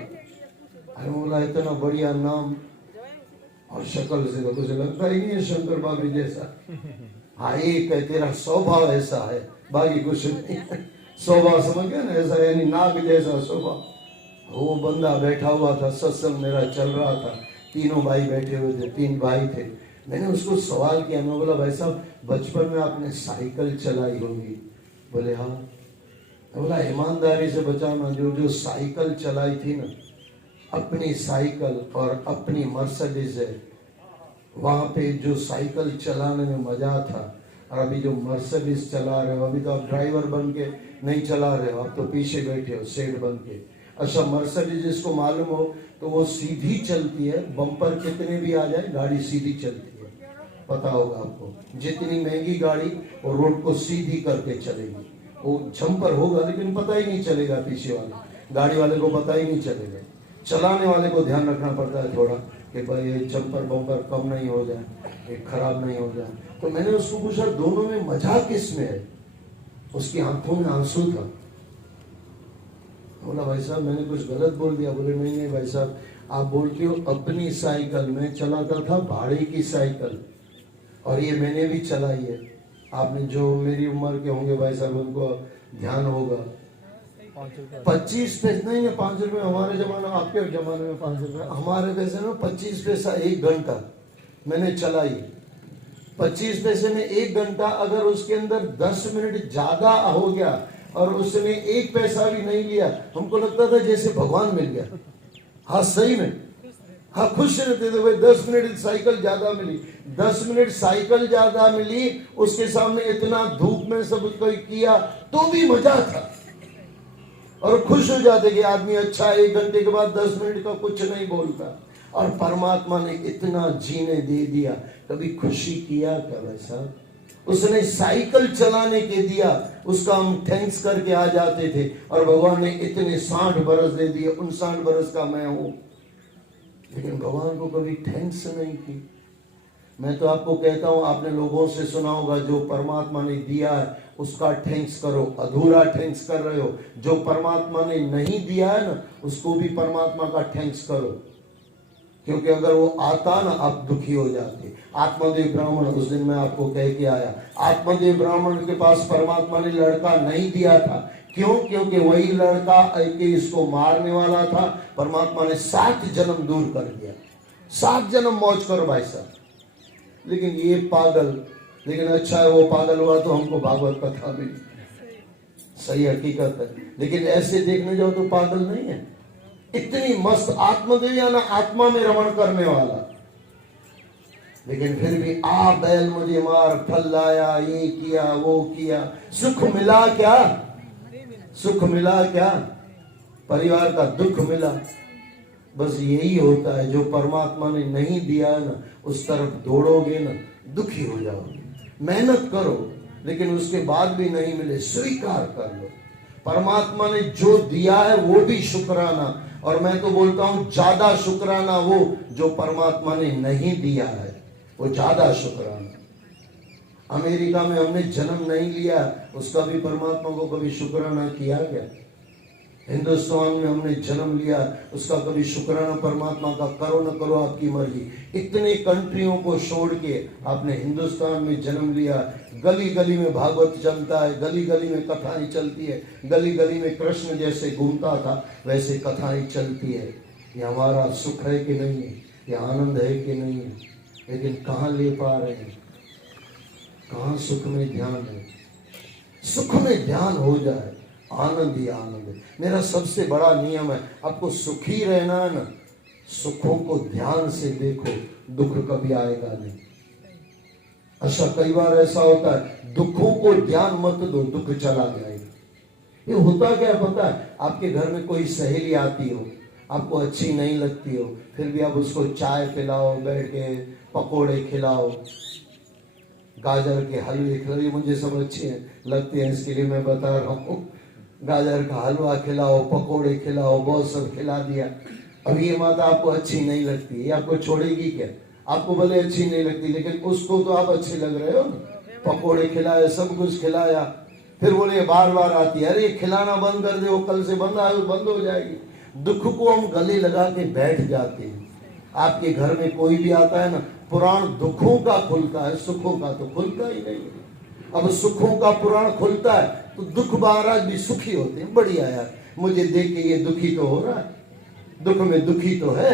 अरे बोला इतना बढ़िया नाम, और शक्ल से तो कुछ लगता ही नहीं है शंकर बाबी जैसा। हाँ एक है तेरा स्वभाव ऐसा है, बाकी कुछ नहीं। स्वभाव समझ गया ना, ऐसा यानी नाग जैसा स्वभाव। वो बंदा बैठा हुआ था, सत्संग मेरा चल रहा था, तीनों भाई बैठे हुए थे, 3 भाई थे। मैंने उसको सवाल किया, मैं बोला भाई साहब बचपन में आपने साइकिल चलाई होगी? बोले हाँ। बोला ईमानदारी से बचाना, जो साइकिल चलाई थी ना, अपनी साइकिल और अपनी मर्सिडीज है, वहां पे जो साइकिल चलाने में मजा था, और अभी जो मर्सिडीज चला रहे हो, अभी तो आप ड्राइवर बन के नहीं चला रहे हो, आप तो पीछे बैठे हो सेठ बन के। अच्छा मर्सिडीज जिसको मालूम हो तो वो सीधी चलती है, बम्पर कितने भी आ जाए गाड़ी सीधी चलती है, पता होगा आपको। जितनी महंगी गाड़ी वो रोड को सीधी करके चलेगी, वो जंपर होगा लेकिन पता ही नहीं चलेगा, पीछे वाले गाड़ी वाले को पता ही नहीं चलेगा। चलाने वाले को ध्यान रखना पड़ता है थोड़ा कि भाई ये जंपर बम्पर कम नहीं हो जाए, ये खराब नहीं हो जाए। तो मैंने उसको पूछा दोनों में मजा किस में है? उसकी आंखों में आंसू था। बोला भाई साहब मैंने कुछ गलत बोल दिया? बोले नहीं नहीं भाई साहब, आप बोलते हो अपनी साइकिल, में चलाता था भाड़े की साइकिल, और ये मैंने भी चलाई है। आपने जो मेरी उम्र के होंगे भाई साहब उनको ध्यान होगा, 25 पैसे नहीं 5 रुपए हमारे जमाने में, आपके जमाने में 5 रुपए, हमारे पैसे में 25 पैसा 1 घंटा मैंने चलाई। 25 पैसे में 1 घंटा, अगर उसके अंदर 10 मिनट ज्यादा हो गया और उसने 1 पैसा भी नहीं लिया, हमको लगता था जैसे भगवान मिल गया। हाँ सही में, हाँ खुश रहते थे भाई 10 मिनट साइकिल ज्यादा मिली, 10 मिनट साइकिल ज्यादा मिली, उसके सामने इतना धूप में सब कोई किया तो भी मजा था, और खुश हो जाते कि आदमी अच्छा 1 घंटे के बाद 10 मिनट का कुछ नहीं बोलता। और परमात्मा ने इतना जीने दे दिया, कभी खुशी किया क्या भाई साहब? उसने साइकिल चलाने के दिया, उसका हम थैंक्स करके आ जाते थे, और भगवान ने इतने 60 बरस दे दिए, 59 बरस का मैं हूं, लेकिन भगवान को कभी थैंक्स नहीं की। मैं तो आपको कहता हूं, आपने लोगों से सुना होगा जो परमात्मा ने दिया है उसका थैंक्स करो, अधूरा थैंक्स कर रहे हो। जो परमात्मा ने नहीं दिया है ना, उसको भी परमात्मा का थैंक्स करो, क्योंकि अगर वो आता ना आप दुखी हो जाते। आत्मदेव ब्राह्मण, उस दिन मैं आपको कह के आया, आत्मदेव ब्राह्मण के पास परमात्मा ने लड़का नहीं दिया था। क्यों? क्योंकि वही लड़का इसको मारने वाला था। परमात्मा ने 7 जन्म दूर कर दिया, 7 जन्म मौज करो भाई साहब। लेकिन ये पागल, लेकिन अच्छा है वो पागल हुआ तो हमको भागवत कथा मिली, सही हकीकत है। लेकिन ऐसे देखने जाओ तो पागल नहीं है, इतनी मस्त आत्मदेव या ना आत्मा में रमण करने वाला। लेकिन फिर भी बैल मुझे मार, फल लाया, ये किया वो किया, सुख मिला क्या? सुख मिला क्या? परिवार का दुख मिला। बस यही होता है, जो परमात्मा ने नहीं दिया ना उस तरफ दौड़ोगे ना दुखी हो जाओगे। मेहनत करो, लेकिन उसके बाद भी नहीं मिले स्वीकार कर लो। परमात्मा ने जो दिया है वो भी शुक्राना, और मैं तो बोलता हूं ज्यादा शुक्राना वो जो परमात्मा ने नहीं दिया है। वो ज्यादा शुक्राना। अमेरिका में हमने जन्म नहीं लिया, उसका भी परमात्मा को कभी शुक्राना किया गया? हिंदुस्तान में हमने जन्म लिया, उसका कभी शुक्राना परमात्मा का करो न करो आपकी मर्जी। इतने कंट्रियों को छोड़ के आपने हिंदुस्तान में जन्म लिया। गली गली में भागवत चलता है, गली गली में कथाएं चलती है, गली गली में कृष्ण जैसे घूमता था वैसे कथाएं चलती है। ये हमारा सुख है कि नहीं है, ये आनंद है कि नहीं है? लेकिन कहाँ ले पा रहे हैं, कहाँ सुख में ध्यान है? सुख में ध्यान हो जाए, आनंद ही आनंद है। मेरा सबसे बड़ा नियम है, आपको सुखी रहना है ना, सुखों को ध्यान से देखो, दुख कभी आएगा नहीं। अच्छा कई बार ऐसा होता है, दुखों को ध्यान मत दो, दुख चला जाएगा। ये होता क्या पता है? आपके घर में कोई सहेली आती हो, आपको अच्छी नहीं लगती हो, फिर भी आप उसको चाय पिलाओ, बैठ के पकोड़े खिलाओ, गाजर के हलवे खिलाओ, मुझे सब अच्छे हैं लगते हैं इसके लिए मैं बता रहा हूँ। गाजर का हलवा खिलाओ, पकोड़े खिलाओ, बहुत सब खिला दिया। अब ये माता आपको अच्छी नहीं लगती, ये आपको छोड़ेगी क्या? आपको भले अच्छी नहीं लगती, लेकिन उसको तो आप अच्छे लग रहे हो। पकोड़े खिलाए, सब कुछ खिलाया, फिर बोले बार बार आती है, अरे खिलाना बंद कर दे, वो कल से बंद हो जाएगी। दुख को हम गले लगा के बैठ जाते हैं। आपके घर में कोई भी आता है ना, पुराण दुखों का खुलता है, सुखों का तो खुलता ही नहीं है। अब सुखों का पुराण खुलता है तो दुख महाराज भी सुखी होते हैं। बढ़िया यार, मुझे देख के ये दुखी तो हो रहा है, दुख में दुखी तो है,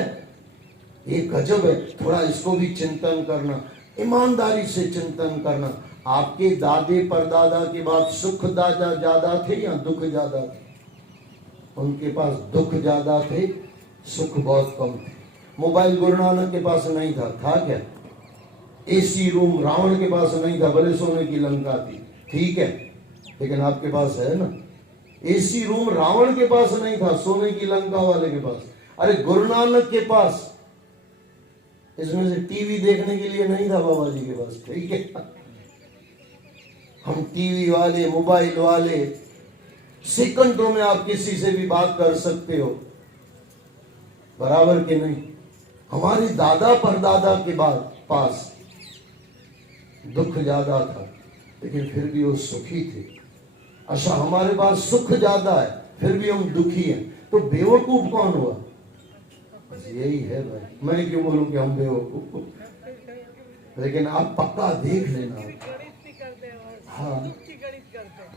ये गजब है। थोड़ा इसको भी चिंतन करना, ईमानदारी से चिंतन करना। आपके दादे परदादा के बाद सुख दादा ज्यादा थे या दुख ज्यादा थे? उनके पास दुख ज्यादा थे, सुख बहुत कम थे। मोबाइल गुरु नानक के पास नहीं था, था क्या? एसी रूम रावण के पास नहीं था, भले सोने की लंका थी, ठीक है, लेकिन आपके पास है ना। एसी रूम रावण के पास नहीं था, सोने की लंका वाले के पास। अरे गुरु नानक के पास इसमें से टीवी देखने के लिए नहीं था बाबा जी के पास, ठीक है। हम टीवी वाले, मोबाइल वाले, सेकंडों में आप किसी से भी बात कर सकते हो, बराबर के नहीं? हमारे दादा परदादा के बाद पास दुख ज्यादा था, लेकिन फिर भी वो सुखी थे। अच्छा हमारे पास सुख ज्यादा है, फिर भी हम दुखी हैं, तो बेवकूफ कौन हुआ? बस यही है भाई। मैं क्यों बोलूं कि हम बेवकूफ, लेकिन आप पक्का देख लेना। हाँ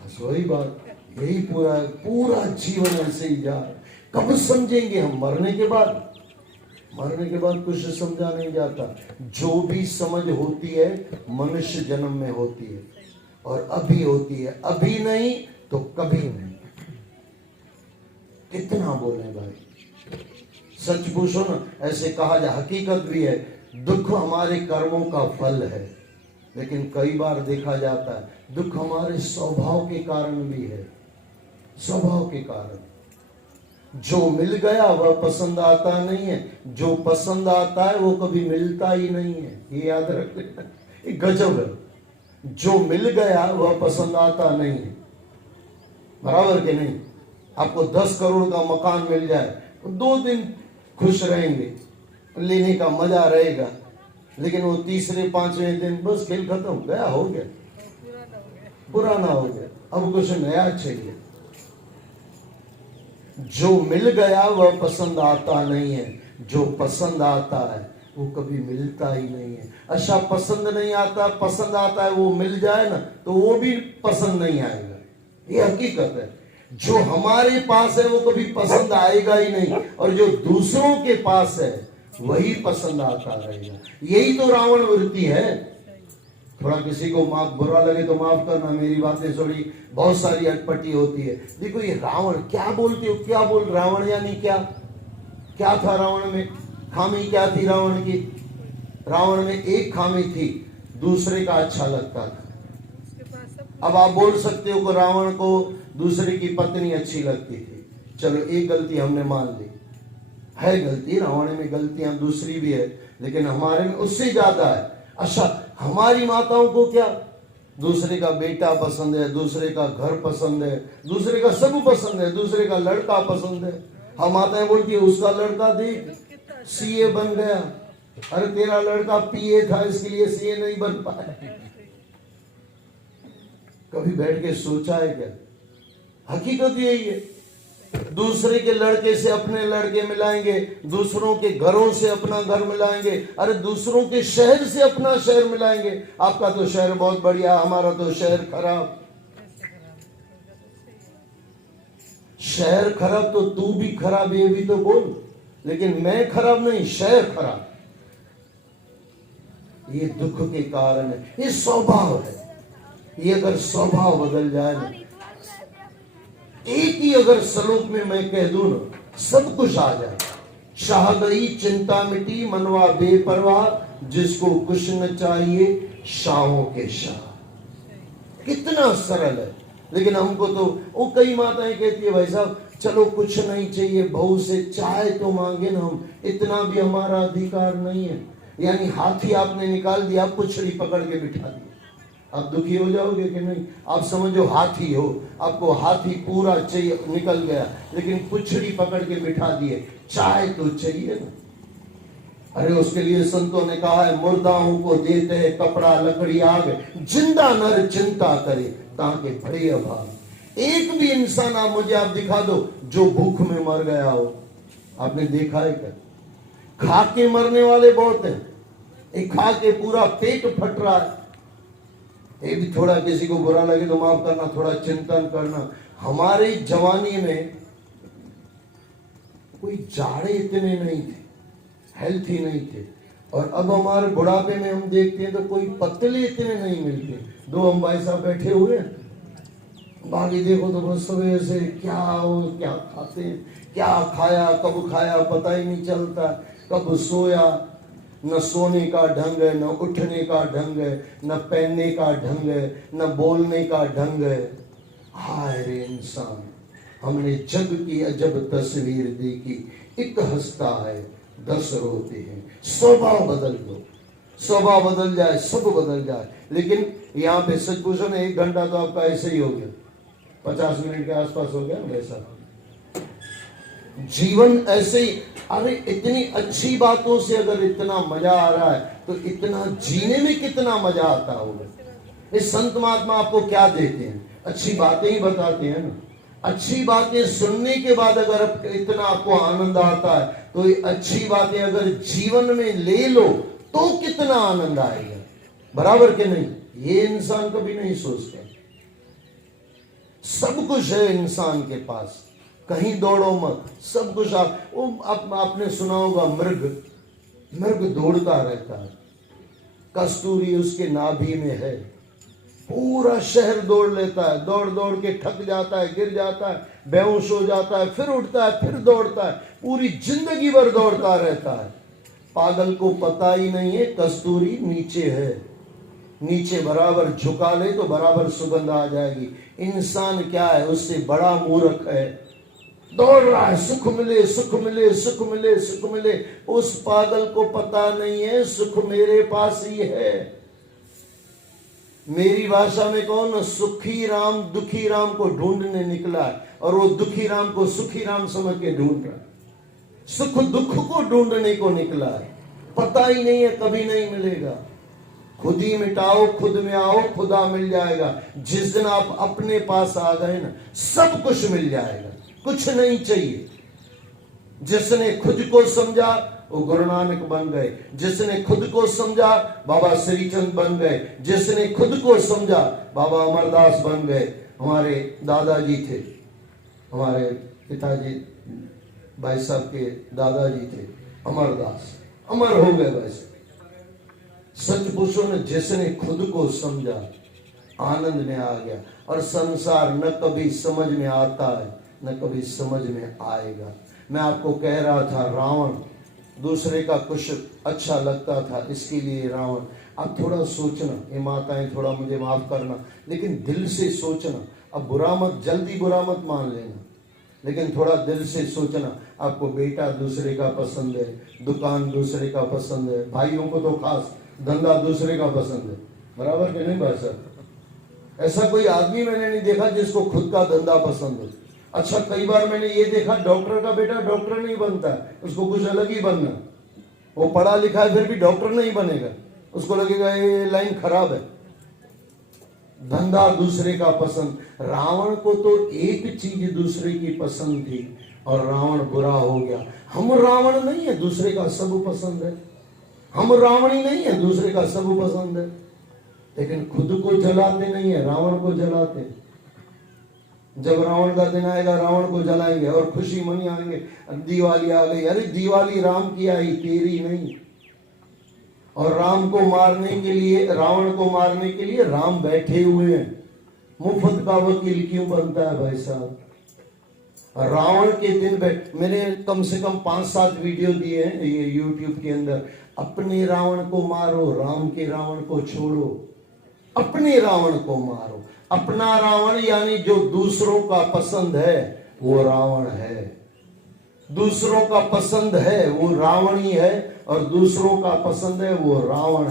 बस वही बात, यही पूरा जीवन ऐसे ही जा रहा है। कब समझेंगे हम? मरने के बाद। मरने के बाद कुछ समझा नहीं जाता। जो भी समझ होती है मनुष्य जन्म में होती है, और अभी होती है, अभी नहीं तो कभी नहीं। कितना बोले भाई, सच पूछो ना, ऐसे कहा जाए, हकीकत भी है, दुख हमारे कर्मों का फल है। लेकिन कई बार देखा जाता है दुख हमारे स्वभाव के कारण भी है, स्वभाव के कारण। जो मिल गया वह पसंद आता नहीं है, जो पसंद आता है वो कभी मिलता ही नहीं है, ये याद रख लेना। ये गजब है, जो मिल गया वह पसंद आता नहीं है, बराबर के नहीं? आपको 10 करोड़ का मकान मिल जाए, 2 दिन खुश रहेंगे, लेने का मजा रहेगा, लेकिन वो तीसरे 5वें दिन बस खेल खत्म, गया, हो गया, पुराना हो गया, अब कुछ नया चाहिए। जो मिल गया वह पसंद आता नहीं है, जो पसंद आता है वो कभी मिलता ही नहीं है। अच्छा पसंद नहीं आता, पसंद आता है, वो मिल जाए ना तो वो भी पसंद नहीं आएगा, ये हकीकत है। जो हमारे पास है वो कभी पसंद आएगा ही नहीं, और जो दूसरों के पास है वही पसंद आता रहेगा। यही तो रावण वृत्ति है। थोड़ा किसी को बुरा लगे तो माफ करना, मेरी बातें थोड़ी बहुत सारी अटपटी होती है। देखो ये रावण, क्या बोलते हो, क्या बोल, रावण यानी क्या? क्या था रावण में? खामी क्या थी रावण की? रावण में एक खामी थी, दूसरे का अच्छा लगता था। अब आप बोल सकते हो कि रावण को दूसरे की पत्नी अच्छी लगती थी, चलो एक गलती हमने मान ली, है गलती, रावण में गलतियां दूसरी भी है, लेकिन हमारे में उससे ज्यादा है। अच्छा हमारी माताओं को क्या? दूसरे का बेटा पसंद है, दूसरे का घर पसंद है, दूसरे का सब पसंद है, दूसरे का लड़का पसंद है। हम माताएं बोलती है उसका लड़का देख सीए बन गया, अरे तेरा लड़का पीए था इसके लिए सीए नहीं बन पाया। कभी बैठ के सोचा है क्या? हकीकत यही है। दूसरे के लड़के से अपने लड़के मिलाएंगे, दूसरों के घरों से अपना घर मिलाएंगे, अरे दूसरों के शहर से अपना शहर मिलाएंगे। आपका तो शहर बहुत बढ़िया, हमारा तो शहर खराब। शहर खराब तो तू भी खराब, ये भी तो बोल, लेकिन मैं खराब नहीं, शहर खराब। ये दुख के कारण है, ये स्वभाव है। ये अगर स्वभाव बदल जाए ना, एक ही अगर श्लोक में मैं कह दूं ना, सब कुछ आ जाए। शाह गई चिंता मिटी मनवा बेपरवाह, जिसको कुछ न चाहिए शाहों के शाह। कितना सरल है। लेकिन हमको तो वो कई माताएं कहती है भाई साहब चलो कुछ नहीं चाहिए, बहू से चाय तो मांगे ना हम, इतना भी हमारा अधिकार नहीं है। यानी हाथी आपने निकाल दिया, पुछड़ी पकड़ के बिठा दी, आप दुखी हो जाओगे कि नहीं? आप समझो हाथी हो, आपको हाथी पूरा चाहिए, निकल गया, लेकिन पुछड़ी पकड़ के बिठा दिए, चाय तो चाहिए ना। अरे उसके लिए संतों ने कहा है, मुर्दाओं को देते हैं कपड़ा लकड़ी आग, जिंदा नर चिंता करे ताकि बड़े अभाव। एक भी इंसान आप मुझे आप दिखा दो जो भूख में मर गया हो, आपने देखा है क्या? खा के मरने वाले बहुत हैं, एक खा के पूरा पेट फट रहा है। ये भी थोड़ा किसी को बुरा लगे तो माफ करना, थोड़ा चिंतन करना। हमारी जवानी में कोई जाड़े इतने नहीं थे, हेल्थी नहीं थे, और अब हमारे बुढ़ापे में हम देखते हैं तो कोई पतले इतने नहीं मिलते। दो हम भाई साहब बैठे हुए हैं, बाकी देखो तो बस सुबह से क्या खाते हैं, क्या खाया कब खाया पता ही नहीं चलता, कब सोया, न सोने का ढंग है, न उठने का ढंग है, न पहनने का ढंग है, न बोलने का ढंग है। हाय रे इंसान, हमने जग की अजब तस्वीर देखी, एक हंसता है 10 रोते हैं। स्वभाव बदल दो, स्वभाव बदल जाए, सब बदल जाए। लेकिन यहाँ पे सच पूछो ना, 1 घंटा तो आपका ऐसे ही हो गया, 50 मिनट के आसपास हो गया वैसा जीवन ऐसे ही। अरे इतनी अच्छी बातों से अगर इतना मजा आ रहा है तो इतना जीने में कितना मजा आता होगा। इस संत महात्मा आपको क्या देते हैं? अच्छी बातें ही बताते हैं ना। अच्छी बातें सुनने के बाद अगर इतना आपको आनंद आता है तो ये अच्छी बातें अगर जीवन में ले लो तो कितना आनंद आएगा, बराबर के नहीं? ये इंसान कभी नहीं सोचता। सब कुछ है इंसान के पास, कहीं दौड़ो मत, सब कुछ आपने सुना होगा, मृग दौड़ता रहता है, कस्तूरी उसके नाभि में है, पूरा शहर दौड़ लेता है, दौड़ दौड़ के थक जाता है, गिर जाता है, बेहोश हो जाता है, फिर उठता है, फिर दौड़ता है, पूरी जिंदगी भर दौड़ता रहता है। पागल को पता ही नहीं है कस्तूरी नीचे है, नीचे बराबर झुका ले तो बराबर सुगंध आ जाएगी। इंसान क्या है, उससे बड़ा मूर्ख है, दौड़ रहा है सुख मिले सुख मिले सुख मिले सुख मिले। उस पागल को पता नहीं है सुख मेरे पास ही है। मेरी भाषा में कौन, सुखी राम दुखी राम को ढूंढने निकला है, और वो दुखी राम को सुखी राम समझ के ढूंढ रहा है, सुख दुख को ढूंढने को निकला है। पता ही नहीं है कभी नहीं मिलेगा। खुद ही मिटाओ, खुद में आओ, खुदा मिल जाएगा। जिस दिन आप अपने पास आ गए ना, सब कुछ मिल जाएगा, कुछ नहीं चाहिए। जिसने खुद को समझा वो गुरु नानक बन गए, जिसने खुद को समझा बाबा श्रीचंद बन गए, जिसने खुद को समझा बाबा अमरदास बन गए। हमारे दादाजी थे, हमारे पिताजी भाई साहब के दादाजी थे अमरदास, अमर हो गए। वैसे सच पूछो न, जिसने खुद को समझा आनंद में आ गया। और संसार न कभी समझ में आता है न कभी समझ में आएगा। मैं आपको कह रहा था, रावण दूसरे का कुछ अच्छा लगता था, इसके लिए रावण। अब थोड़ा सोचना, ये माताएं थोड़ा मुझे माफ करना, लेकिन दिल से सोचना। अब बुरा मत, जल्दी बुरा मत मान लेना, लेकिन थोड़ा दिल से सोचना। आपको बेटा दूसरे का पसंद है, दुकान दूसरे का पसंद है, भाइयों को तो खास धंधा दूसरे का पसंद है, बराबर के नहीं भाई साहब? ऐसा कोई आदमी मैंने नहीं देखा जिसको खुद का धंधा पसंद हो। अच्छा, कई बार मैंने ये देखा, डॉक्टर का बेटा डॉक्टर नहीं बनता, उसको कुछ अलग ही बनना। वो पढ़ा लिखा है फिर भी डॉक्टर नहीं बनेगा, उसको लगेगा ये लाइन खराब है। धंधा दूसरे का पसंद। रावण को तो एक चीज दूसरे की पसंद थी और रावण बुरा हो गया। हम रावण नहीं है, दूसरे का सब पसंद है। हम रावणी नहीं है, दूसरे का सब पसंद है, लेकिन खुद को जलाते नहीं है, रावण को जलाते। जब रावण का दिन आएगा रावण को जलाएंगे और खुशी मनाएंगे, दिवाली आ गई। अरे दिवाली राम की आई, तेरी नहीं। और राम को मारने के लिए, रावण को मारने के लिए राम बैठे हुए हैं। मुफ्त का वकील क्यों बनता है भाई साहब? रावण के दिन मैंने कम से कम 5-7 वीडियो दिए हैं ये यूट्यूब के अंदर। अपने रावण को मारो, राम के रावण को छोड़ो। अपने रावण को मारो। अपना रावण यानी जो दूसरों का पसंद है वो रावण है। दूसरों का पसंद है वो रावणी है और दूसरों का पसंद है वो रावण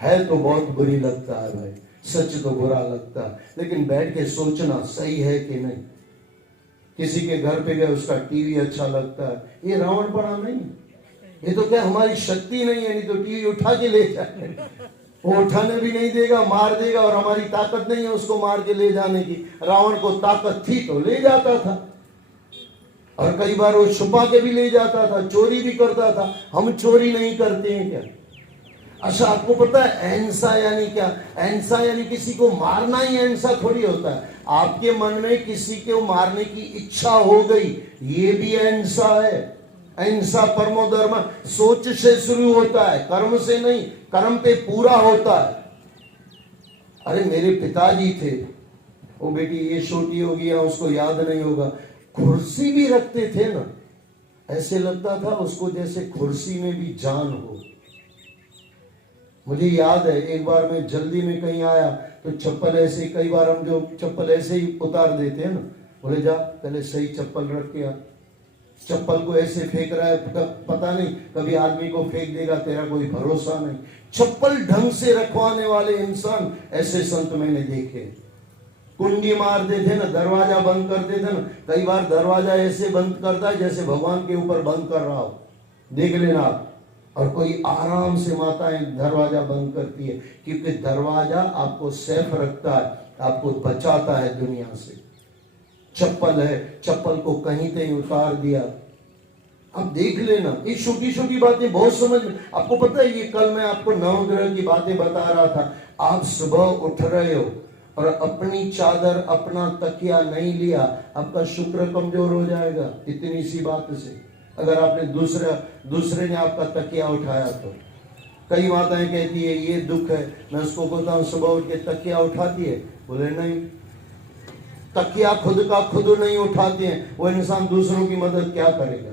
है तो बहुत बुरी लगता है भाई, सच तो बुरा लगता है। लेकिन बैठ के सोचना सही है कि नहीं। किसी के घर पे गए, उसका टीवी अच्छा लगता है, ये रावण पड़ा नहीं, ये तो क्या हमारी शक्ति नहीं है, नहीं तो टीवी उठा के ले जाए। वो उठाने भी नहीं देगा, मार देगा, और हमारी ताकत नहीं है उसको मार के ले जाने की। रावण को ताकत थी तो ले जाता था, और कई बार वो छुपा के भी ले जाता था, चोरी भी करता था। हम चोरी नहीं करते हैं क्या? अच्छा, आपको पता है अहिंसा यानी क्या? अहिंसा यानी किसी को मारना ही अहिंसा थोड़ी होता है। आपके मन में किसी को मारने की इच्छा हो गई, ये भी अहिंसा है। अहिंसा परमो धर्म, सोच से शुरू होता है, कर्म से नहीं, कर्म पे पूरा होता है। अरे मेरे पिताजी थे, वो बेटी ये छोटी होगी या उसको याद नहीं होगा, कुर्सी भी रखते थे ना, ऐसे लगता था उसको जैसे कुर्सी में भी जान हो। मुझे याद है एक बार मैं जल्दी में कहीं आया तो चप्पल ऐसे, कई बार हम जो चप्पल ऐसे ही उतार देते हैं ना, बोले जा पहले सही चप्पल रख के आ। चप्पल को ऐसे फेंक रहा है, पता नहीं कभी आदमी को फेंक देगा, तेरा कोई भरोसा नहीं। चप्पल ढंग से रखवाने वाले इंसान ऐसे संत मैंने देखे। कुंडी मार देते ना, दरवाजा बंद कर देते ना, कई बार दरवाजा ऐसे बंद करता है जैसे भगवान के ऊपर बंद कर रहा हो, देख लेना आप। और कोई आराम से माताएं दरवाजा बंद करती है, क्योंकि दरवाजा आपको सेफ रखता है, आपको बचाता है दुनिया से। चप्पल है, चप्पल को कहीं कहीं उतार दिया, अब देख लेना। ये छोटी छोटी बातें बहुत समझ में। आपको पता है, ये कल मैं आपको नवग्रह की बातें बता रहा था। आप सुबह उठ रहे हो और अपनी चादर, अपना तकिया नहीं लिया, आपका शुक्र कमजोर हो जाएगा इतनी सी बात से। अगर आपने दूसरे ने आपका तकिया उठाया तो। कई माताएं कहती है ये दुख है, मैं उसको कहता हूं सुबह उठ के तकिया उठाती है, बोले नहीं, तकिया खुद का खुद नहीं उठाते हैं, वो इंसान दूसरों की मदद क्या करेगा?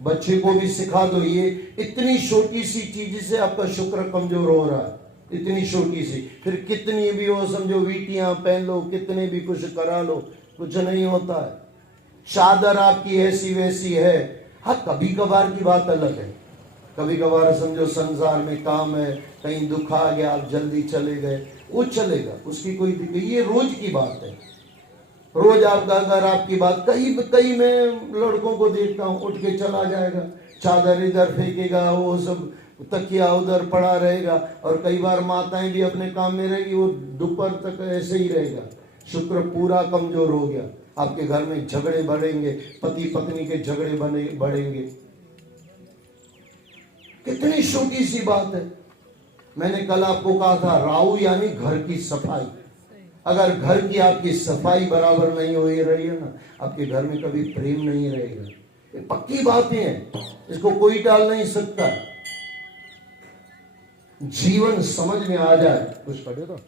बच्चे को भी सिखा दो, ये इतनी छोटी सी चीज से आपका शुक्र कमजोर हो रहा है, इतनी छोटी सी। फिर कितनी भी हो, समझो वीटियां पहन लो, कितने भी कुछ करा लो, कुछ नहीं होता है। चादर आपकी ऐसी वैसी है। हाँ, कभी कभार की बात अलग है, कभी कभार समझो संसार में काम है, कहीं दुख आ गया, आप जल्दी चले गए, वो चलेगा, उसकी कोई दिक्कत। ये रोज की बात है, रोज आपका अगर आपकी बात, कई मैं लड़कों को देखता हूँ, उठ के चला जाएगा, चादर इधर फेंकेगा, वो सब तकिया उधर पड़ा रहेगा। और कई बार माताएं भी अपने काम में रहेगी, वो दोपहर तक ऐसे ही रहेगा। शुक्र पूरा कमजोर हो गया, आपके घर में झगड़े बढ़ेंगे, पति पत्नी के झगड़े बढ़ेंगे। कितनी छोटी सी बात है। मैंने कल आपको कहा था, राहु यानी घर की सफाई। अगर घर की आपकी सफाई बराबर नहीं हो रही है ना, आपके घर में कभी प्रेम नहीं रहेगा। ये पक्की बातें हैं, इसको कोई टाल नहीं सकता। जीवन समझ में आ जाए, कुछ पढ़े तो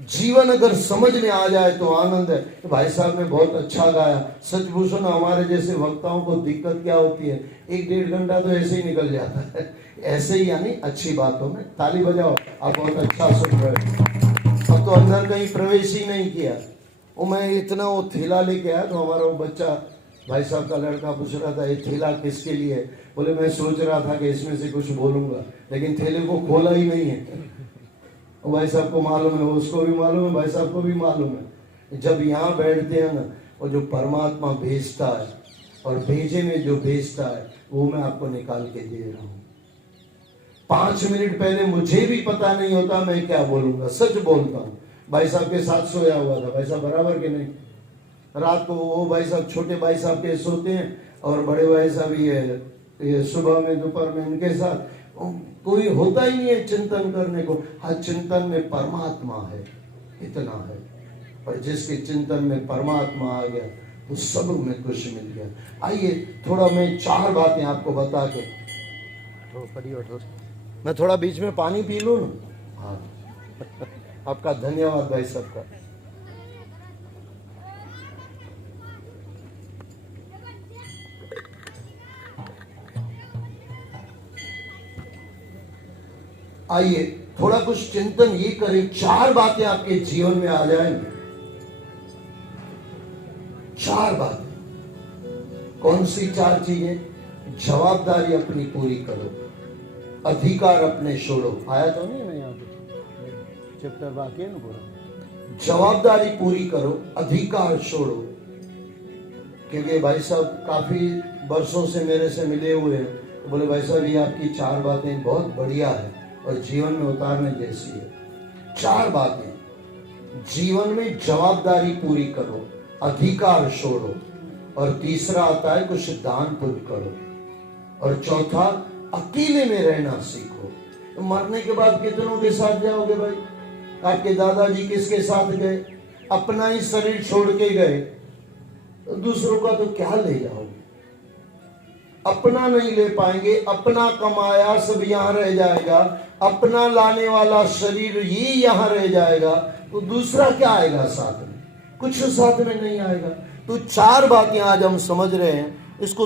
जीवन अगर समझ में आ जाए तो आनंद है। तो भाई साहब ने बहुत अच्छा गाया। सच पूछो ना, हमारे जैसे वक्ताओं को दिक्कत क्या होती है, 1-1.5 घंटा तो ऐसे ही निकल जाता है। ऐसे ही यानी अच्छी बातों में ताली बजाओ, आप बहुत अच्छा सुन रहे हो। अब तो अंदर कहीं प्रवेश ही नहीं किया। वो मैं इतना वो थैला लेके आया, तो हमारा वो बच्चा भाई साहब का लड़का पूछ रहा था, ये थैला किसके लिए है? बोले मैं सोच रहा था कि इसमें से कुछ बोलूंगा, लेकिन थैले को खोला ही नहीं है। भाई साहब को मालूम है, उसको भी मालूम है, भाई साहब को भी मालूम है। जब यहाँ बैठते हैं ना, और जो परमात्मा भेजता है, और भेजे में जो भेजता है वो मैं आपको निकाल के दे रहा हूं। 5 मिनट पहले मुझे भी पता नहीं होता मैं क्या बोलूंगा, सच बोलता हूं। भाई साहब के साथ सोया हुआ था, भाई साहब बराबर के नहीं, रात को वो भाई साहब छोटे भाई साहब के सोते हैं और बड़े भाई साहब ये सुबह में दोपहर में इनके साथ कोई होता ही नहीं है चिंतन करने को। हर चिंतन में परमात्मा है, इतना है। और जिसके चिंतन में परमात्मा आ गया तो सब में कुछ मिल गया। आइए थोड़ा मैं 4 बातें आपको बता के, मैं थोड़ा बीच में पानी पी लूं ना। हाँ आपका धन्यवाद भाई साहब का। आइए थोड़ा कुछ चिंतन ये करें, 4 बातें आपके जीवन में आ जाएंगी। 4 बातें। कौन सी 4 चीजें? जवाबदारी अपनी पूरी करो, अधिकार अपने छोड़ो। आया तो नहीं मैं यहाँ पे चैप्टर बाकी है ना पूरा। जवाबदारी पूरी करो, अधिकार छोड़ो। क्योंकि भाई साहब काफी वर्षों से मेरे से मिले हुए हैं, तो बोले भाई साहब ये आपकी 4 बातें बहुत बढ़िया है और जीवन में उतारने जैसी है। 4 बातें। जीवन में जवाबदारी पूरी करो, अधिकार छोड़ो, और तीसरा आता है कुछ दान पुण्य करो, और चौथा अकेले में रहना सीखो। तो मरने के बाद कितनों के साथ जाओगे भाई? आपके दादाजी किसके साथ गए? अपना ही शरीर छोड़ के गए, तो दूसरों का तो क्या ले जाओगे? अपना नहीं ले पाएंगे। अपना कमाया सब यहाँ रह जाएगा, अपना लाने वाला शरीर ये यहाँ रह जाएगा, तो दूसरा क्या आएगा साथ में? कुछ साथ में नहीं आएगा। तो 4 बातें आज हम समझ रहे हैं, इसको